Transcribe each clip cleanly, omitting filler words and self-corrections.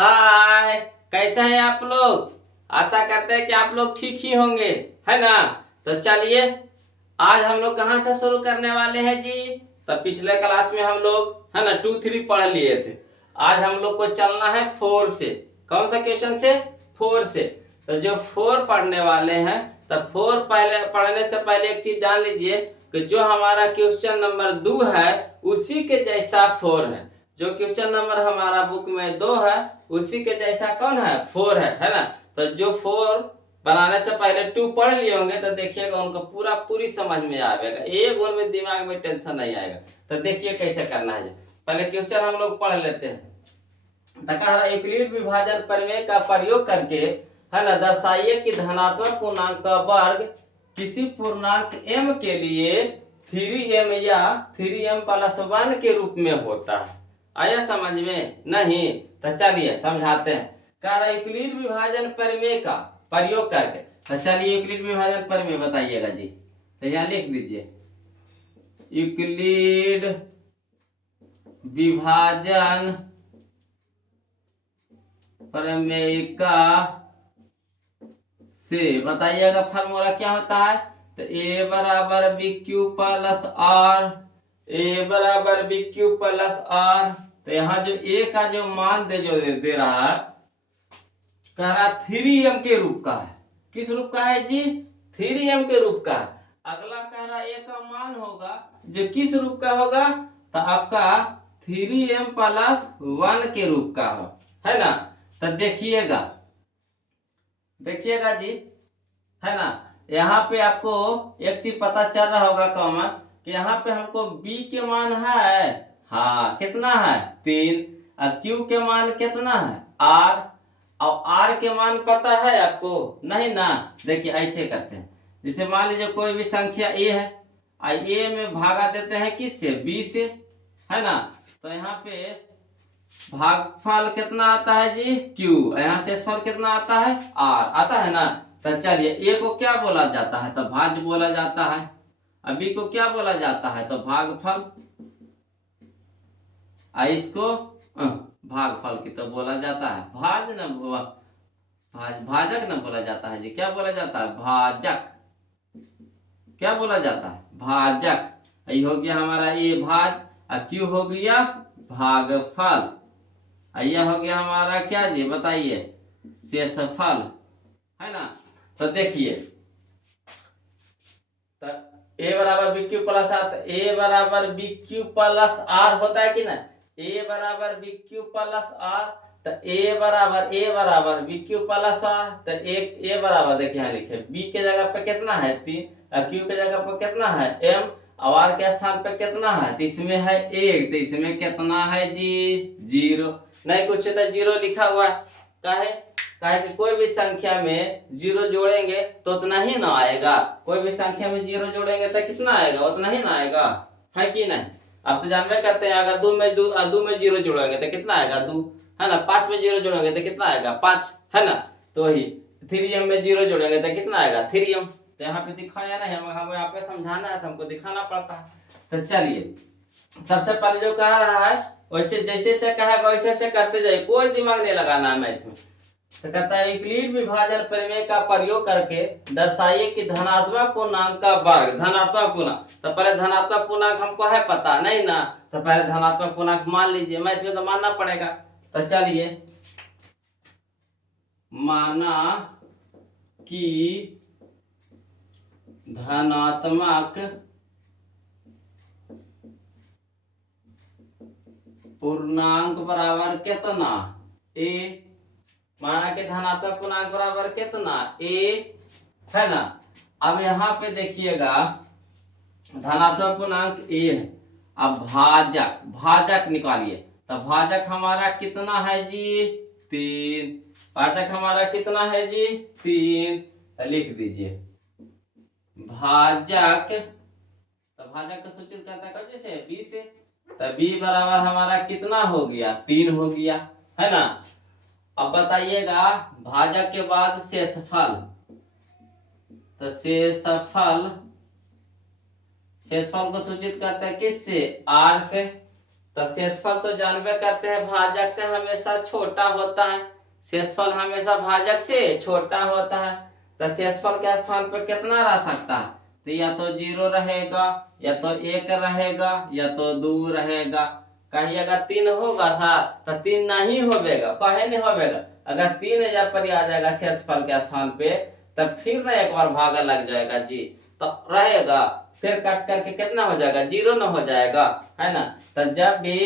हाय, कैसे हैं आप लोग। आशा करते हैं कि आप लोग ठीक ही होंगे, है ना। तो चलिए, आज हम लोग कहाँ से शुरू करने वाले हैं जी। तो पिछले क्लास में हम लोग है ना 2 3 पढ़ लिए थे। आज हम लोग को चलना है 4 से। कौन सा क्वेश्चन से? 4 से। तो जो 4 पढ़ने वाले हैं, तो 4 पहले पढ़ने से पहले एक चीज जान लीजिए कि जो हमारा क्वेश्चन नंबर 2 है उसी के जैसा 4 है। जो क्वेश्चन नंबर हमारा बुक में 2 है उसी के जैसा कौन है? 4 है ना। तो जो 4 बनाने से पहले 2 पढ़ लिए होंगे तो देखिएगा उनको पूरी समझ में आएगा, एक उनमें दिमाग में टेंशन नहीं आएगा। तो देखिए कैसे करना है। पहले क्वेश्चन हम लोग पढ़ लेते हैं। तो कह रहा यूक्लिड विभाजन प्रमेय का प्रयोग करके है ना दर्शाइए कि धनात्मक पूर्णांक का वर्ग किसी पूर्णांक m के लिए 3m या 3m+1 के रूप में होता है। आया समझ में? नहीं तो चलिए समझाते हैं। कह रहा यूक्लिड विभाजन प्रमेय का प्रयोग करके। तो चलिए यूक्लिड विभाजन प्रमेय बताइएगा जी। तो यहाँ लिख दीजिए यूक्लिड विभाजन प्रमेय का से बताइएगा फॉर्मूला क्या होता है। तो a बराबर बी क्यू प्लस आर, ए बराबर बी क्यू प्लस आर। तो यहाँ जो a का जो मान दे रहा है, कह रहा 3m के रूप का है। किस रूप का है जी? 3m के रूप का है। अगला कह रहा a का मान होगा जो किस रूप का होगा? तो आपका 3m+1 के रूप का हो, है ना। तो देखिएगा जी, है ना। यहाँ पे आपको एक चीज पता चल रहा होगा कॉमन कि यहाँ पे हमको b के मान है, हाँ कितना है? 3। और q के मान कितना है? r। और r के मान पता है आपको? नहीं ना। देखिए ऐसे करते हैं, जैसे मान लीजिए कोई भी संख्या a है, a में भागा देते हैं किससे? b से, है ना। तो यहाँ पे भागफल कितना आता है जी? q। यहाँ शेषफल कितना आता है? r आता है ना। तो चलिए a को क्या बोला जाता है? तो भाज्य बोला जाता है। अब b को क्या बोला जाता है? तो भागफल। इसको भागफल की तो बोला जाता है भाजक न बोला जाता है जी। क्या बोला जाता है? भाजक। क्या बोला जाता है? भाजक। ये हो गया हमारा a भाज, और q हो गया भागफल, यह हो गया हमारा क्या जी बताइए? शेषफल, है ना। तो देखिए, तो a बराबर बी क्यू प्लस आर, तो a बराबर बी क्यू प्लस आर होता है कि ना। a बराबर बी क्यू प्लस आर, तो a बराबर बी क्यू प्लस आर। तो एक a बराबर देखिए यहाँ लिखे b के जगह पे कितना है? 3, और q के जगह पर कितना है? m, और r के स्थान पे कितना है? तो इसमें है 1, तो इसमें कितना है जी? 0। नहीं कुछ तो 0 लिखा हुआ है। काहे? काहे कि कोई भी संख्या में 0 जोड़ेंगे तो उतना ही ना आएगा। कोई भी संख्या में 0 जोड़ेंगे तो कितना आएगा? उतना ही ना आएगा, है कि नहीं। आप तो जानते करते हैं, अगर 2 में 0 जोड़ेंगे तो कितना आएगा? 2, है ना। 5 में 0 जोड़ेंगे तो कितना आएगा? 5, है ना। तो वही 3m में 0 जोड़ेंगे तो कितना आएगा? 3m। तो यहाँ पे दिखाया नहीं, हमें आपको समझाना है तो हमको दिखाना पड़ता है। तो चलिए, सबसे पहले जो कह रहा है वैसे जैसे से कहेगा वैसे से करते जाइए, कोई दिमाग नहीं लगाना है मैथ में। तो कहता है यूक्लिड विभाजन प्रमेय का प्रयोग करके दर्शाइए कि धनात्मक पूर्णांक का वर्ग, धनात्मक पूर्णांक। तो पहले धनात्मक पूर्णांक हमको है पता नहीं ना, तो पहले धनात्मक पूर्णांक मान लीजिए, मैथ में तो मानना पड़ेगा। तो चलिए, माना कि धनात्मक पूर्णांक बराबर कितना? a। माना कि धनात्मक पूर्णांक बराबर कितना? a, है ना। अब यहाँ पे देखिएगा धनात्मक पूर्णांक a है। अब भाजक निकालिए। तो भाजक हमारा कितना है जी? 3। भाजक हमारा कितना है जी? 3। तो लिख दीजिए भाजक। तो भाजक को सूचित करता है कब से? b से। तो b बराबर हमारा कितना हो गया? 3 हो गया, है ना। अब बताइएगा भाजक के बाद शेषफल। तो शेषफल को सूचित करते हैं किससे? r से। तो शेषफल तो जानबे करते हैं भाजक से हमेशा छोटा होता है, शेषफल हमेशा भाजक से छोटा होता है। तो शेषफल के स्थान पर कितना रह सकता है? तो या तो 0 रहेगा, या तो 1 रहेगा, या तो 2 रहेगा। कहीं अगर 3 होगा सर तो 3 नहीं होगा, कहे नहीं होगा। अगर 3 जब पर आ जाएगा शेषफल के स्थान पे तब फिर ना एक बार भागा लग जाएगा जी, तो रहेगा, फिर कट करके कितना हो जाएगा? 0 ना हो जाएगा, है ना। तो जब भी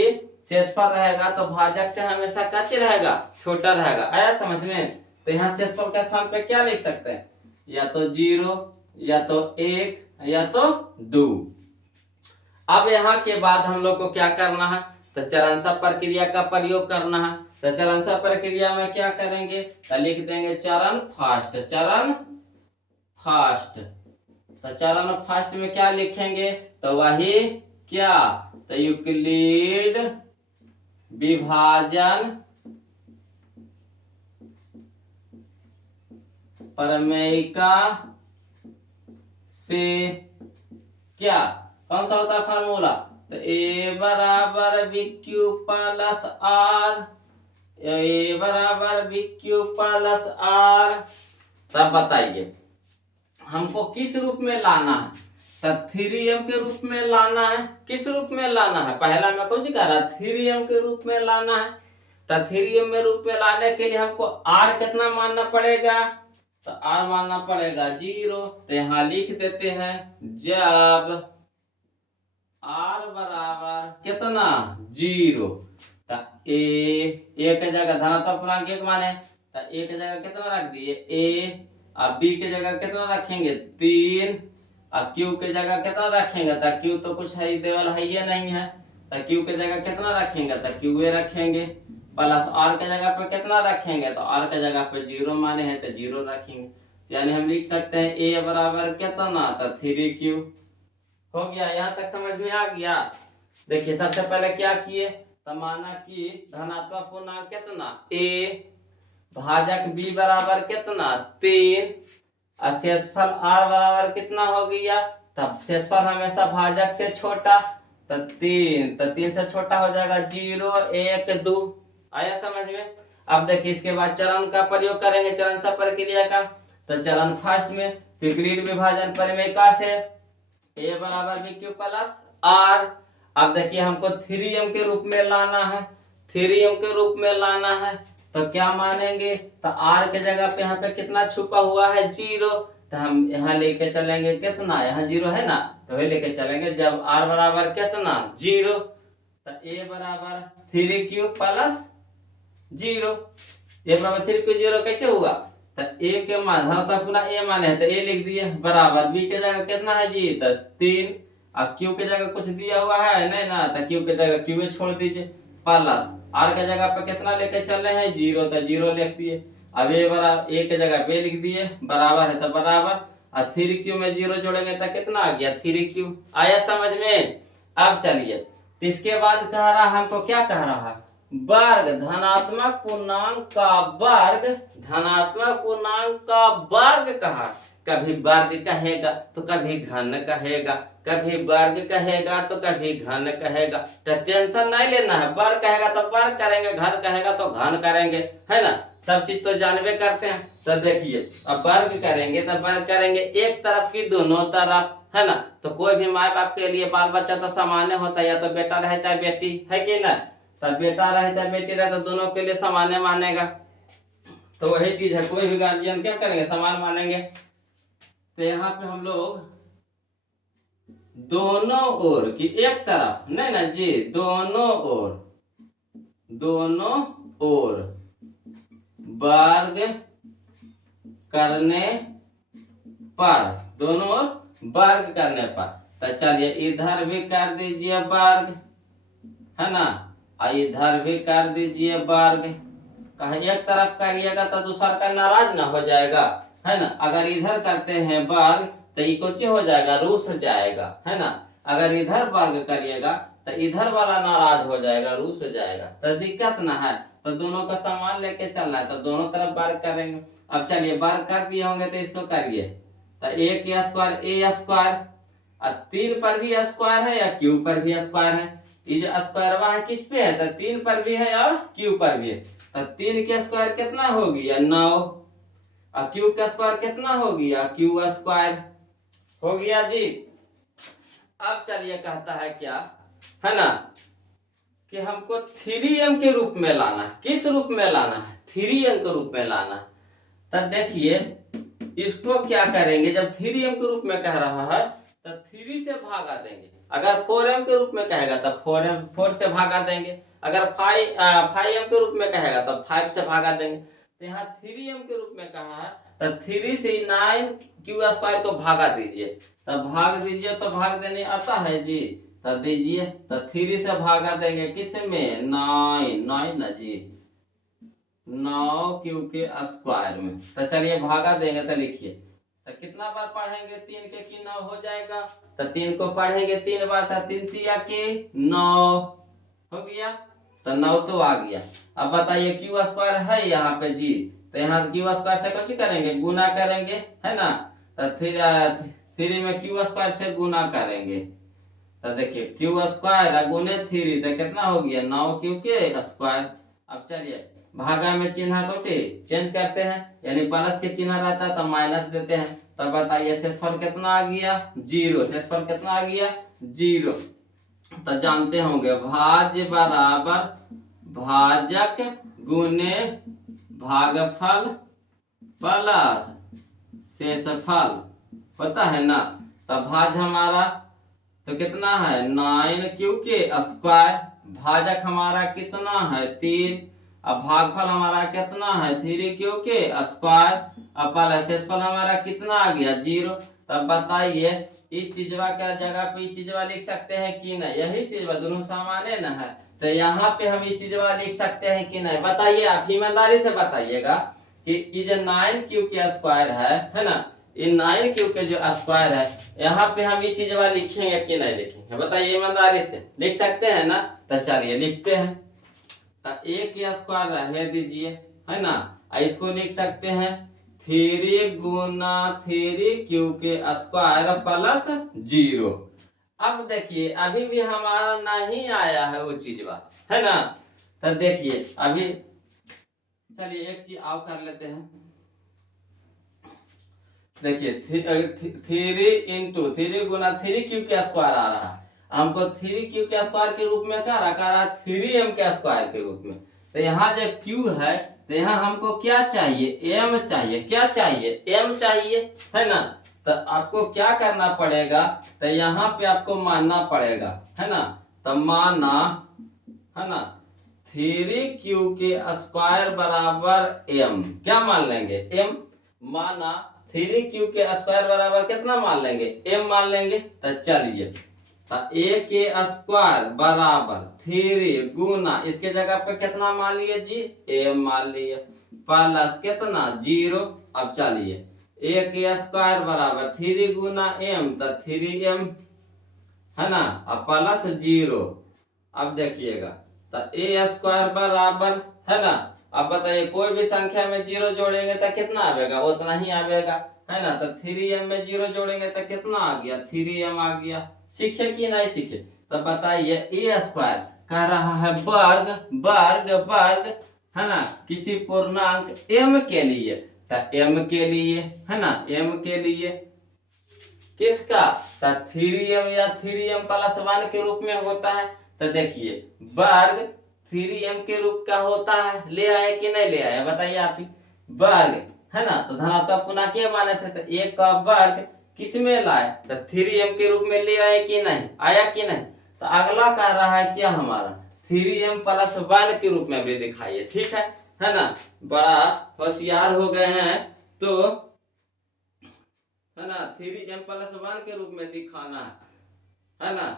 शेषफल रहेगा तो भाजक से हमेशा कैसे रहेगा? छोटा रहेगा। आया समझ में? तो यहाँ शेषफल के स्थान पे क्या लिख सकते हैं? या तो 0, या तो 1, या तो 2। अब यहाँ के बाद हम लोग को क्या करना है? तो चरांश प्रक्रिया का प्रयोग करना है। तो चरांश प्रक्रिया में क्या करेंगे? तो लिख देंगे चरण फर्स्ट, चरण फर्स्ट। तो चरण फर्स्ट में क्या लिखेंगे? तो वही क्या? तो यूक्लिड विभाजन प्रमेयिका से क्या कौन सा होता है फार्मूला? तो ए बराबर बी क्यू प्लस आर, ए बराबर बी क्यू प्लस आर। तब बताइए हमको किस रूप में लाना है? तब 3m के रूप में लाना है। किस रूप में लाना है? पहला मैं कुछ कह रहा 3m के रूप में लाना है। तब 3m में रूप में लाने के लिए हमको r कितना मानना पड़ेगा? तो r मानना पड़ेगा 0। तो यहाँ लिख देते हैं जब r बराबर कितना? 0। तो a के जगह धनात्मक पूर्णांक 1 माने, तो a के जगह कितना रख दिए? a। अब b के जगह कितना रखेंगे? 3। अब q के जगह कितना रखेंगे? तो q तो कुछ है देवल है ये नहीं है, तो q के जगह कितना रखेंगे? तो q रखेंगे। प्लस r के जगह पे कितना रखेंगे? तो r के जगह पे 0 माने हैं तो 0 रखेंगे। यानी हम लिख सकते हैं a बराबर कितना? तो 3q। हो गया, यहाँ तक समझ में आ गया? देखिए सबसे पहले क्या किए? तो माना कि धनात्मक पूर्णांक कितना? a, भाजक b बराबर कितना? 3, और शेषफल r बराबर कितना हो गया? तब शेषफल हमेशा भाजक से छोटा, तो 3, तो 3 से छोटा हो जाएगा 0, 1, 2। आया समझ में? अब देखिए इसके बाद चरण का प्रयोग करेंगे, चरण सब प्रक्रिया का। तो चरण फर्स्ट में त्रिग्रीड विभाजन प्रमेयिका से a बराबर बी क्यू प्लस आर। अब देखिए हमको 3m के रूप में लाना है, 3m के रूप में लाना है। तो क्या मानेंगे? तो r के जगह पे यहाँ पे कितना छुपा हुआ है? 0। तो हम यहाँ लेके चलेंगे कितना? यहाँ 0 है ना, तो वही लेके चलेंगे जब r बराबर कितना? 0। तो a बराबर 3q प्लस 0। a बराबर 3q 0 कैसे हुआ? तो a के मान तो अपना a माने है तो a लिख दिए बराबर b के जगह कितना है जी? तो 3। अब q के जगह कुछ दिया हुआ है नहीं ना, तो q के जगह q छोड़ दीजिए। प्लस r के जगह पे कितना लेके चल रहे हैं? 0, तो 0 लिख दिए। अब a बराबर a के जगह b लिख दिए, बराबर है तो बराबर, और 3q में 0 जोड़ेंगे तो कितना आ गया? 3q। आया समझ में? अब चलिए इसके बाद कह रहा हमको, क्या कह रहा है? वर्ग, धनात्मक पूर्णांक का वर्ग, धनात्मक पूर्णांक का वर्ग कहा। कभी वर्ग कहेगा तो कभी घन कहेगा, कभी वर्ग कहेगा तो कभी घन कहेगा। तो टेंशन नहीं लेना है, वर्ग कहेगा तो वर्ग करेंगे, घन कहेगा तो घन करेंगे, है ना। सब चीज तो जानबे करते हैं। तो देखिए अब वर्ग करेंगे तो वर्ग करेंगे एक तरफ की दोनों तरफ, है ना। तो कोई भी माँ बाप के लिए बाल बच्चा तो सामान्य होता है, या तो बेटा रहे चाहे बेटी, है कि ना। तो बेटा रहे चाहे बेटी रहे तो दोनों के लिए सामान्य मानेगा। तो वही चीज है, कोई भी गार्जियन क्या करेंगे? समान मानेंगे। तो यहाँ पे हम लोग दोनों ओर की एक तरफ नहीं ना जी, दोनों ओर, दोनों ओर वर्ग करने पर, दोनों ओर वर्ग करने पर, तो चलिए इधर भी कर दीजिए वर्ग, है ना, और इधर भी कर दीजिए वर्ग। कहीं एक तरफ करिएगा तो दूसरा का नाराज ना हो जाएगा, है ना। अगर इधर करते हैं वर्ग तो ये कुछ हो जाएगा, रूस जाएगा, है ना। अगर इधर वर्ग करिएगा तो इधर वाला नाराज हो जाएगा, रूस जाएगा, तो दिक्कत ना है। तो दोनों का समान लेके चलना है, तो दोनों तरफ वर्ग करेंगे। अब चलिए वर्ग कर दिए होंगे तो इसको करिए। तो a का स्क्वायर a स्क्वायर, और 3 पर भी स्क्वायर है या q पर भी स्क्वायर है, ये जो स्क्वायर है किस पे है, तो 3 पर भी है और क्यू पर भी है। तो 3 के स्क्वायर कितना हो गया 9, और क्यू का स्क्वायर कितना हो गया क्यू स्क्वायर हो गया जी। अब चलिए कहता है क्या, है ना, कि हमको 3m के रूप में लाना है। किस रूप में लाना है, 3m के रूप में लाना है। तो देखिए इसको क्या करेंगे, जब 3m के रूप में कह रहा है तो 3 से भागा देंगे। अगर 4m के रूप में कहेगा तो 4 से भागा देंगे। अगर 5m के रूप में कहेगा तो 5 से भागा देंगे। तो यहाँ 3m के रूप में कहा है तो 3 से 9 क्यू स्क्वायर को भागा दीजिए। तो भाग दीजिए, तो भाग देने आता है जी, तो दीजिए। तो 3 से भागा देंगे किस में 9 ना जी, 9 क्यू के स्क्वायर में। तो चलिए भागा देंगे, तो लिखिए तो कितना बार पढ़ेंगे 3 के कि 9 हो जाएगा। तो 3 को पढ़ेंगे 3 बार, तो 3 तिया के 9 हो गया। तो 9 तो आ गया। अब बताइए क्यू स्क्वायर है यहाँ पे जी, तो यहाँ क्यू स्क्वायर से कुछ करेंगे गुना करेंगे, है ना। तो 3 में क्यू स्क्वायर से गुना करेंगे। तो देखिए क्यू स्क्वायर गुने 3 तो कितना हो गया 9 क्यू के स्क्वायर। अब चलिए भागा में चिन्ह को चेंज करते हैं, यानी प्लस के चिन्ह रहता है तो माइनस देते हैं। तब बताइए शेषफल कितना आ गया 0, शेषफल कितना आ गया 0। तो जानते होंगे भाज्य बराबर भाजक गुने भागफल प्लस शेषफल, पता है ना। तब भाज हमारा तो कितना है 9 क्यू के स्क्वायर, भाजक हमारा कितना है 3, अब भागफल हमारा कितना है 3 क्यू के स्क्वायर, अब शेषफल हमारा कितना आ गया 0। तब बताइए इस चीजवा का जगह पे इस चीजवा लिख सकते हैं कि नहीं, यही चीजवा दोनों समान है ना है। तो यहाँ पे हम इस चीजवा लिख सकते हैं कि नहीं, बताइए आप ईमानदारी से बताइएगा कि ये जो 9 क्यू के स्क्वायर है ना, ये 9 क्यू के जो स्क्वायर है यहाँ पे हम ये चीजवा लिखेंगे कि नहीं लिखेंगे, बताइए ईमानदारी से। लिख सकते हैं ना, तो चलिए लिखते हैं। तो a के स्क्वायर रह दीजिए, है ना, इसको लिख सकते हैं 3 गुना 3 क्यू के स्क्वायर प्लस 0। अब देखिए अभी भी हमारा नहीं आया है वो चीजवा, है ना। तो देखिए अभी चलिए एक चीज और कर लेते हैं। देखिए 3 गुना 3 क्यू के स्क्वायर आ रहा है, हमको 3 क्यू के स्क्वायर के रूप में क्या रखा रहा 3m के स्क्वायर के रूप में। तो यहाँ जो q है तो यहाँ हमको क्या चाहिए m चाहिए, क्या चाहिए m चाहिए, है ना। तो आपको क्या करना पड़ेगा, तो यहाँ पे आपको मानना पड़ेगा, है ना। तो माना, है ना, 3q के स्क्वायर बराबर m, क्या मान लेंगे m, माना 3q के स्क्वायर बराबर कितना मान लेंगे m मान लेंगे। तो चलिए तो a के स्क्वायर बराबर 3 गुना इसके जगह पे कितना मान लिए जी m मान लिए प्लस कितना 0। अब चलिए a के स्क्वायर बराबर 3 गुना m तो 3m, है ना, अब प्लस 0। अब देखिएगा तो a स्क्वायर बराबर, है ना, अब बताइए कोई भी संख्या में 0 जोड़ेंगे तो कितना आएगा, उतना ही आएगा, है ना। तो 3m में 0 जोड़ेंगे तो कितना आ गया 3m आ गया। सीखे कि नहीं सीखे, तो बताइए a स्क्वायर कह रहा है वर्ग वर्ग वर्ग, है ना, किसी पूर्णांक m के लिए, तो m के लिए, है ना, m के लिए किसका, तो 3m या 3m प्लस 1 के रूप में होता है। तो देखिए वर्ग 3m के रूप का होता है, ले आए कि नहीं ले आए, बताइए आप ही। वर्ग, है ना, तो धनात्मक पूर्णांक के माने थे, तो 1 का वर्ग किस में लाए, तो 3m के रूप में ले आए कि नहीं, आया कि नहीं। तो अगला कह रहा है क्या हमारा 3m प्लस 1 के रूप में भी दिखाइए, ठीक है ना। बड़ा होशियार हो गए हैं तो, है ना, 3m प्लस 1 के रूप में दिखाना है ना।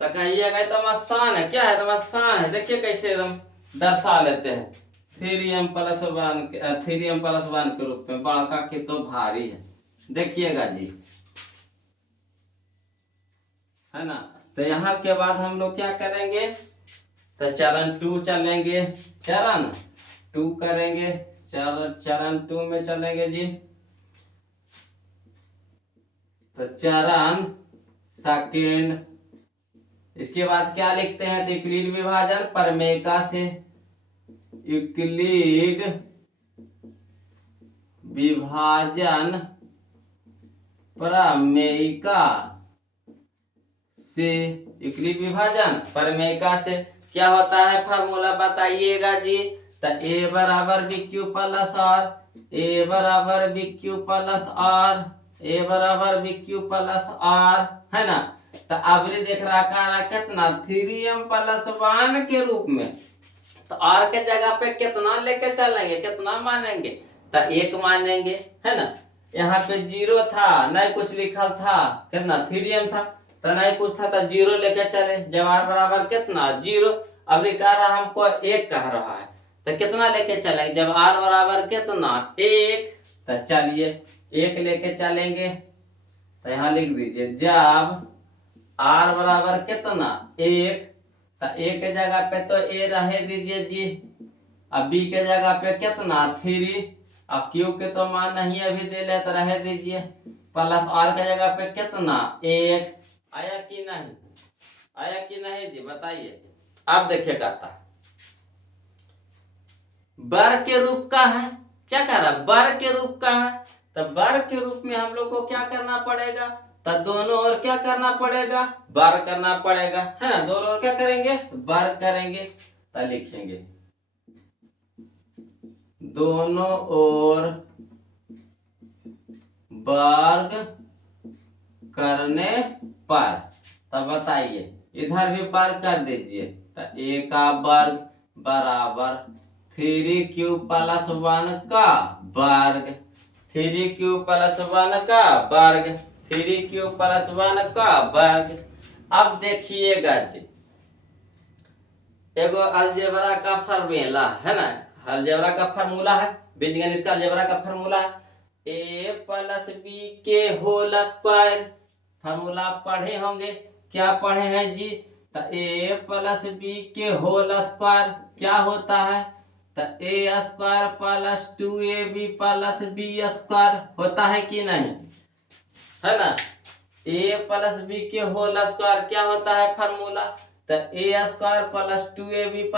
तो कहिएगा एकदम आसान है, क्या है एकदम आसान है, देखिए कैसे एकदम दर्शा लेते हैं 3m प्लस 1 के रूप में, बड़का के तो भारी है, देखिएगा जी, है ना। तो यहाँ के बाद हम लोग क्या करेंगे, तो चरण 2 चलेंगे, चरण 2 करेंगे, चरण 2 में चलेंगे जी। तो चरण सेकेंड इसके बाद क्या लिखते हैं, तो यूक्लिड विभाजन प्रमेयिका से, यूक्लिड विभाजन प्रमेयिका से, यूक्लिड विभाजन प्रमेयिका से क्या होता है फार्मूला बताइएगा जी। तो ए बराबर बी क्यू प्लस आर, ए बराबर बी क्यू प्लस आर, ए बराबर बी क्यू प्लस आर, है ना। तो अबरी देख रहा कितना 3m+1 के रूप में, तो आर के जगह पे कितना लेके चलेंगे, कितना मानेंगे, तो 1 मानेंगे, है ना। यहाँ पे 0 था, नहीं कुछ लिखल था, कितना 3m था, तो नहीं कुछ था, तो 0 लेके चले। जब आर बराबर कितना 0, अभी कह रहा हमको 1 कह रहा है, तो कितना लेके चलेंगे, जब आर बराबर कितना 1, तो चलिए 1 लेके चलेंगे। तो यहाँ लिख दीजिए जब आर बराबर कितना 1, तो ए के जगह पे तो ए रहे दीजिए जी, अब बी के जगह पे कितना 3, अब क्यू के तो मान नहीं अभी दे ले, तो रहे दीजिए, प्लस आर के जगह पे कितना 1, आया कि नहीं, आया कि नहीं जी बताइए। अब देखिए कहता वर्ग के रूप का है, क्या कह रहा वर्ग के रूप का है, तो वर्ग के रूप में हम लोग को क्या करना पड़ेगा, तो दोनों ओर क्या करना पड़ेगा, वर्ग करना पड़ेगा, है ना। दोनों ओर क्या करेंगे, वर्ग करेंगे, तो लिखेंगे दोनों ओर वर्ग करने पर, तब बताइए इधर भी वर्ग कर दीजिए, तो ए का वर्ग बराबर 3q+1 का वर्ग, 3q+1 का वर्ग, 3q+1 का वर्ग। अब देखिएगा जी, एगो अलजेब्रा का फार्मूला है ना, अलजेब्रा का फार्मूला है, बीजगणित का अलजेब्रा का फार्मूला है, a+b के होल स्क्वायर, फार्मूला पढ़े होंगे, क्या पढ़े हैं जी, तो a+b के होल स्क्वायर क्या होता है, तो a² + 2ab + b² होता है कि नहीं, है ना। a+b के होल स्क्वायर क्या होता है फार्मूला, तो a² + 2ab +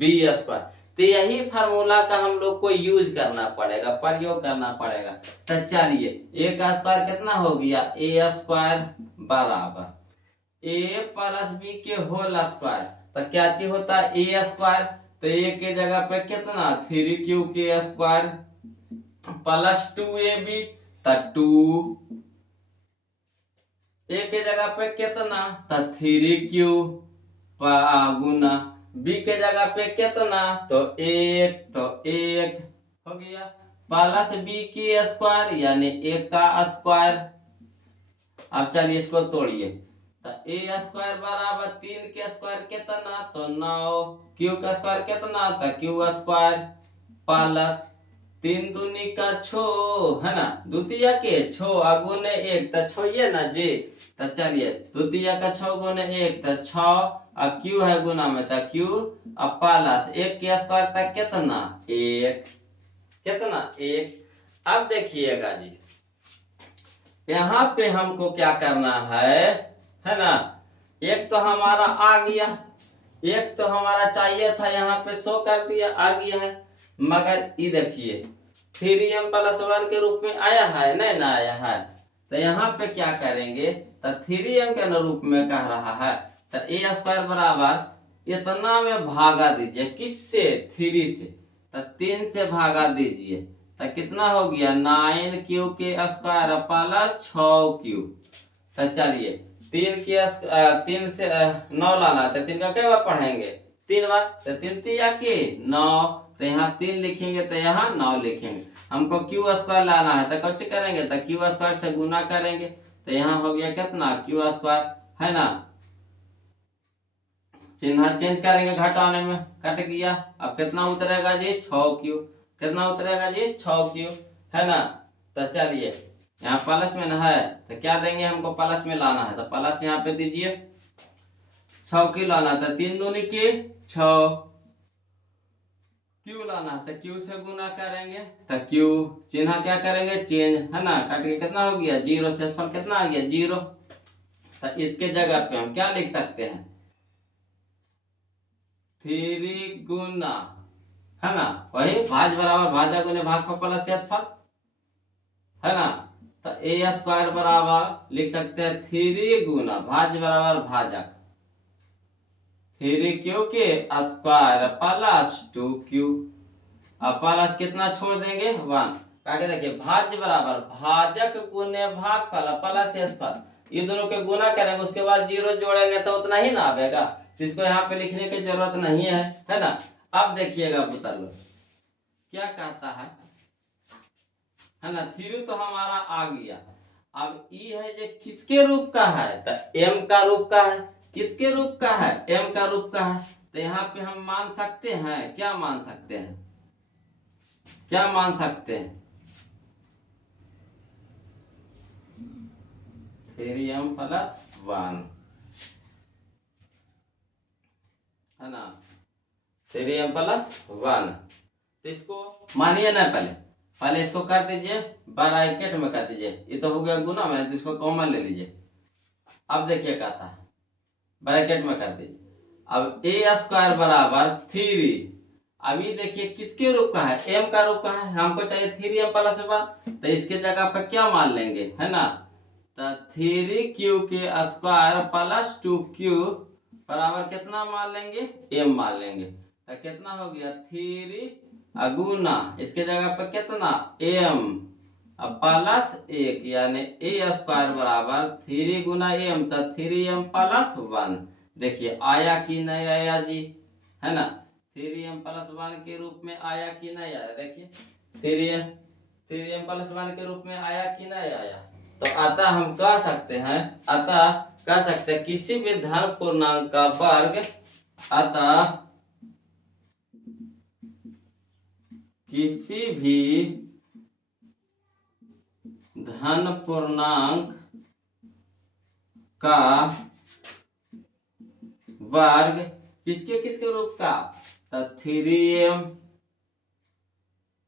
b²। तो यही फार्मूला का हम लोग को यूज करना पड़ेगा, प्रयोग करना पड़ेगा। तो चलिए a का स्क्वायर कितना हो गया, a² बराबर a+b के होल स्क्वायर, तो क्या चीज होता है a², तो a के जगह पे कितना 3q के स्क्वायर + 2ab, तो 2, a के जगह पे कितना, तो 3q गुना b के जगह पे कितना, तो 1, तो 1 हो गया, प्लस b के स्क्वायर यानी 1 का स्क्वायर। अब चलिए इसको तोड़िए, तो a² बराबर 3 के स्क्वायर कितना, तो 9, q का स्क्वायर कितना, तो q² प्लस 3 दूनी का 6, है ना, द्वितीय के 6 गुने 1, तो 6 ये ना जी, तो चलिए द्वितीय का 6 गुने 1, तो 6, अब q है गुना में, तो q, अब प्लस 1 के स्क्वायर तक कितना 1, कितना 1। अब देखिएगा जी, यहाँ पे हमको क्या करना है ना, एक तो हमारा आ गया, एक तो हमारा चाहिए था, यहाँ पे शो कर दिया आ गया है, मगर ये देखिए 3m+1 के रूप में आया है, नहीं ना आया है, तो यहाँ पे क्या करेंगे, तो 3m के अनुरूप में कह रहा है, तो a² बराबर इतना में भागा दीजिए, किससे 3 से, तो 3 से भागा दीजिए, तो कितना हो गया 9q के स्क्वायर + 6q। तो चलिए 3 से 9 लाना, तो 3 का क्या बार पढ़ेंगे 3 बार, तो 3 तिया के 9, तो यहाँ 3 लिखेंगे, तो यहाँ 9 लिखेंगे। हमको q² लाना है, तो कुछ करेंगे, तो q² से गुना करेंगे, तो यहाँ हो गया कितना q², है ना, चिन्ह चेंज करेंगे घटाने में, कट गया, अब कितना उतरेगा जी 6q, कितना उतरेगा जी 6q, है ना। तो चलिए यहाँ प्लस में ना है, तो क्या देंगे, हमको प्लस में लाना है, तो प्लस यहाँ पे दीजिए, 6q लाना, तो 3 दूनी की 6, q लाना है, तो q से गुना करेंगे, तो q चिन्ह क्या करेंगे चेंज, है ना, काट के कितना हो गया 0, शेषफल कितना आ गया 0। तो इसके जगह पे हम क्या लिख सकते हैं, 3 गुना, है ना, वही भाज बराबर भाजक गुने भागफल प्लस यशफल, है ना। तो ए स्क्वायर बराबर लिख सकते हैं 3 गुना भाज बराबर भाजक 3q के स्क्वायर प्लस 2q। अब प्लस कितना छोड़ देंगे 1, आगे देखिए भाज्य बराबर भाजक गुने भागफल प्लस यशफल, ये दोनों के गुना करेंगे उसके बाद 0 जोड़ेंगे तो उतना ही ना आएगा, इसको यहाँ पे लिखने की जरूरत नहीं है ना। अब देखिएगा पुत्र लोग क्या कहता है ना, 3 तो हमारा आ गया। अब ई है जो किसके रूप का है, तो m का रूप का है। किसके रूप का है, m का रूप का है। तो यहाँ पे हम मान सकते हैं, क्या मान सकते हैं, क्या मान सकते हैं, 3m प्लस 1, है ना, 3m प्लस 1। तो इसको मानिए ना, पहले इसको कर दीजिए ब्रैकेट में कर दीजिए, ये तो हो गया गुना में, इसको कॉमन ले लीजिए। अब देखिए कहता है ब्रैकेट में कर दीजिए, अब ए स्क्वायर बराबर 3, अभी देखिए किसके रूप का है, m का रूप का है, हमको चाहिए 3m प्लस 1, तो इसके जगह पे क्या मान लेंगे, है ना, तो 3q के स्क्वायर प्लस 2q बराबर कितना मान लेंगे, m मान लेंगे। तो कितना हो गया 3 गुना इसके जगह पे कितना m अब प्लस 1, यानी ए स्क्वायर बराबर 3 गुना m, तो 3m प्लस 1। देखिए आया कि नहीं आया जी, है ना, 3m प्लस 1 के रूप में आया कि नहीं आया, देखिए 3m प्लस 1 के रूप में आया कि नहीं आया। तो अतः हम कह सकते हैं, अतः कह सकते हैं किसी भी धन पूर्णांक का वर्ग, अतः किसी भी धन पूर्णांक का वर्ग किसके किसके रूप का, तो 3m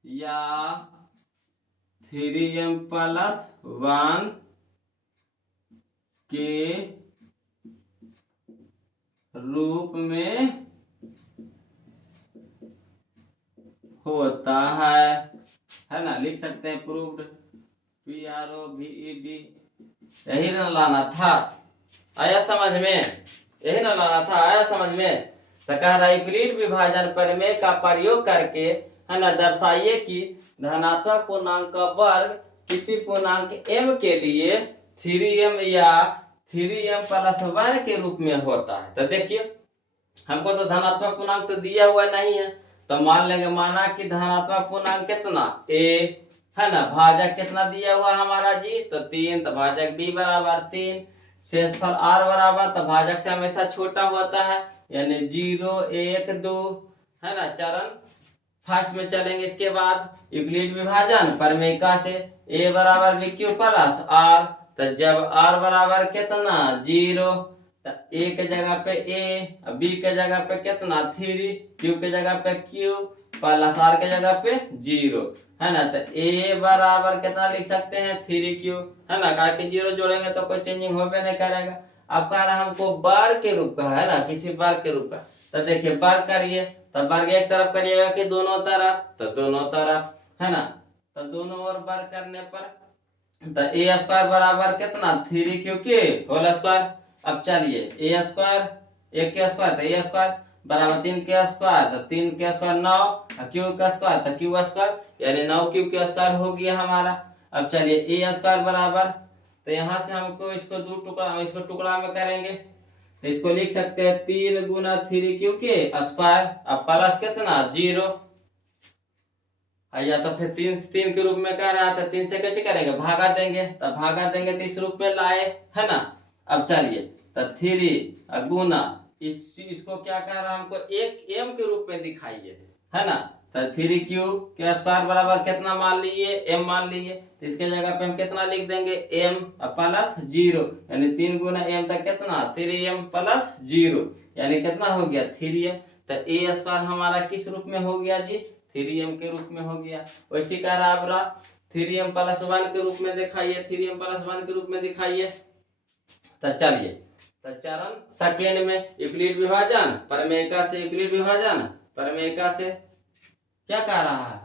या 3m प्लस 1 के रूप में होता है ना, लिख सकते हैं प्रूव्ड, PROVED, यही ना लाना था, आया समझ में, यही ना लाना था, आया समझ में। तो कह रहा यूक्लिड विभाजन प्रमेय का प्रयोग करके, है ना, दर्शाइए कि धनात्मक पूर्णांक का वर्ग किसी पूर्णांक m के लिए 3m या 3m प्लस 1 के रूप में होता है। तो देखिए हमको तो धनात्मक पूर्णांक तो दिया हुआ नहीं है, तो मान लेंगे, माना कि धनात्मक पूर्णांक कितना a, है ना, भाजक कितना दिया हुआ हमारा जी, तो 3, तो भाजक b बराबर 3, शेषफल r बराबर, तो भाजक से हमेशा छोटा होता है, यानी 0 1 2, है ना, चरण फर्स्ट में चलेंगे। इसके बाद यूक्लिड विभाजन प्रमेयिका से a बराबर bq प्लस r, तो जब r बराबर कितना 0, तो a के जगह पे a, b के जगह पे कितना 3, q के जगह पे q प्लस r के जगह पे 0, है ना, तो a बराबर कितना लिख सकते हैं 3q, है ना, कहा कि 0 जोड़ेंगे तो कोई चेंजिंग होबे नहीं करेगा। अब कह रहा हमको वर्ग के रूप का, है ना, किसी वर्ग के रूप का, तो देखिए वर्ग करिए, तो वर्ग एक तरफ करिएगा कि दोनों तरफ, तो दोनों तरफ, है ना, तो दोनों ओर वर्ग करने पर, तो ए स्क्वायर बराबर कितना 3q के होल स्क्वायर। अब चलिए ए स्क्वायर, एक के स्क्वायर तो ए स्क्वायर बराबर 3 के स्क्वायर, तो 3 के स्क्वायर 9, क्यू का स्क्वायर तो क्यू स्क्वायर, यानी 9q के स्क्वायर हो गया हमारा। अब चलिए ए स्क्वायर बराबर, तो यहाँ से हमको इसको दो टुकड़ा, इसको टुकड़ा में करेंगे, तो इसको लिख सकते हैं 3 गुना 3q के स्क्वायर, अब प्लस कितना 0, या तो फिर 3 के रूप में कह रहा था, 3 से कैसे करेंगे, भागा देंगे, तो भागा देंगे तो इस रूप में लाए, है ना। अब चलिए तो 3 गुना इसको क्या कह रहा है हमको, एक m के रूप में दिखाइए, है ना, तो 3q के स्क्वायर बराबर कितना मान लीजिए m मान लीजिए, तो इसके जगह पे हम कितना लिख देंगे m प्लस 0, यानी 3 गुना m तक कितना 3m प्लस 0, यानी कितना हो गया 3m। तो a स्क्वायर हमारा किस रूप में हो गया जी, 3m के रूप में हो गया। वैसे कह रहा आप 3m प्लस 1 के रूप में दिखाइए, 3m प्लस 1 के रूप में दिखाइए, तो चलिए, तो चरण सेकेंड में यूक्लिड विभाजन, प्रमेयिका से यूक्लिड विभाजन, प्रमेयिका से क्या कह रहा है,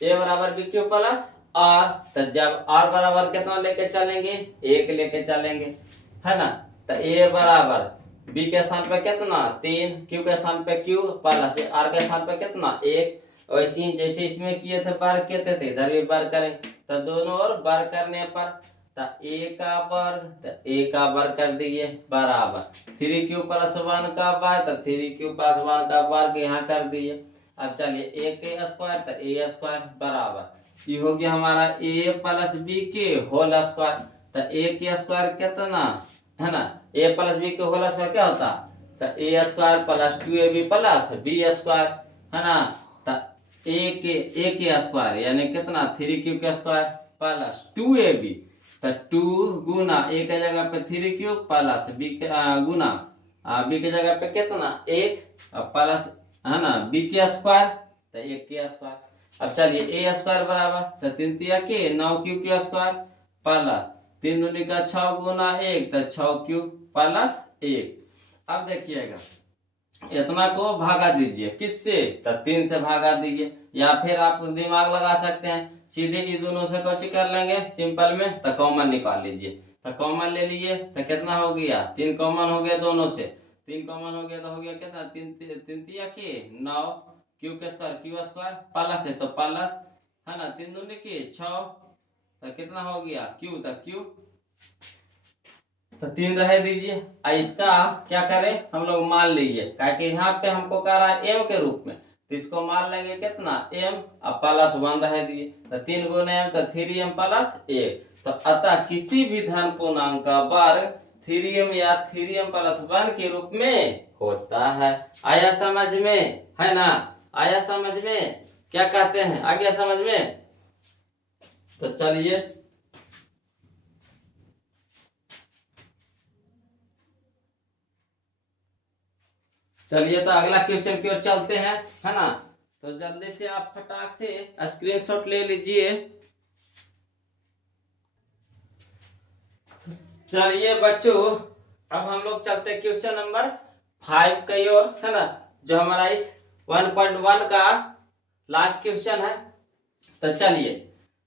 ए बराबर बी क्यू प्लस आर। तो जब आर बराबर कितना लेके चलेंगे, एक लेके चलेंगे, है ना। तो ए बराबर बी के स्थान पे कितना 3, क्यू के स्थान पे क्यू प्लस आर के स्थान पे कितना 1। वैसे ही जैसे इसमें किए थे वर्ग किए थे इधर भी वर्ग करें। तो दोनों ओर वर्ग करने पर तो ए का वर्ग, तो ए का वर्ग कर दिए बराबर 3q प्लस 1 का वर्ग, तो 3q प्लस 1 का वर्ग यहाँ कर दिए। अब चलिए ए के स्क्वायर, तो ए स्क्वायर बराबर ये हो गया हमारा ए प्लस बी के होल स्क्वायर। तो ए के स्क्वायर कितना है ना, ए प्लस बी के होल स्क्वायर क्या होता, तो A square plus 2ab plus B square, है ना। तो ए के स्क्वायर यानी कितना 3q के स्क्वायर प्लस 2ab, तो 2 गुना ए के जगह पे 3q प्लस बी के गुना बी के जगह पे कितना 1 प्लस, है ना, बी के स्क्वायर, तो 1 के स्क्वायर। अब चलिए ए स्क्वायर बराबर तो 3 तिया के 9q के स्क्वायर प्लस 3 दूनी का 6 गुना 1, तो 6q प्लस 1। अब देखिएगा इतना को भागा दीजिए किससे, तो 3 से भागा दीजिए, या फिर आप दिमाग लगा सकते हैं सीधे ये दोनों से कुछ कर लेंगे सिंपल में, तो कॉमन निकाल लीजिए। तो कॉमन ले लिए तो कितना हो गया 3 कॉमन हो गया दोनों से, 3 कॉमन हो गया तो हो गया कितना 3 तिया के 9 क्यू के स्क्वायर क्यू स्क्वायर प्लस है तो प्लस, है ना, 3 दूनी के 6, तो कितना हो गया क्यू, तो क्यू तो 3 रह दीजिए। इसका क्या करें हम लोग मान लीजिए, क्योंकि यहाँ पे हमको कह रहा है एम के रूप में, तो इसको मान लेंगे कितना एम और प्लस 1 रह दिए, तो 3 गुना एम तो 3m प्लस 1। तो अतः किसी भी धन पूर्णांक का वर्ग 3m या 3m प्लस 1 के रूप में होता है। आया समझ में, है ना, आया समझ में, क्या कहते हैं, आ गया समझ में। तो चलिए चलिए तो अगला क्वेश्चन की ओर चलते हैं, है ना। तो जल्दी से आप फटाक से स्क्रीनशॉट ले लीजिए। चलिए बच्चों अब हम लोग चलते क्वेश्चन नंबर 5 की ओर, है ना, जो हमारा इस 1.1 का लास्ट क्वेश्चन है। तो चलिए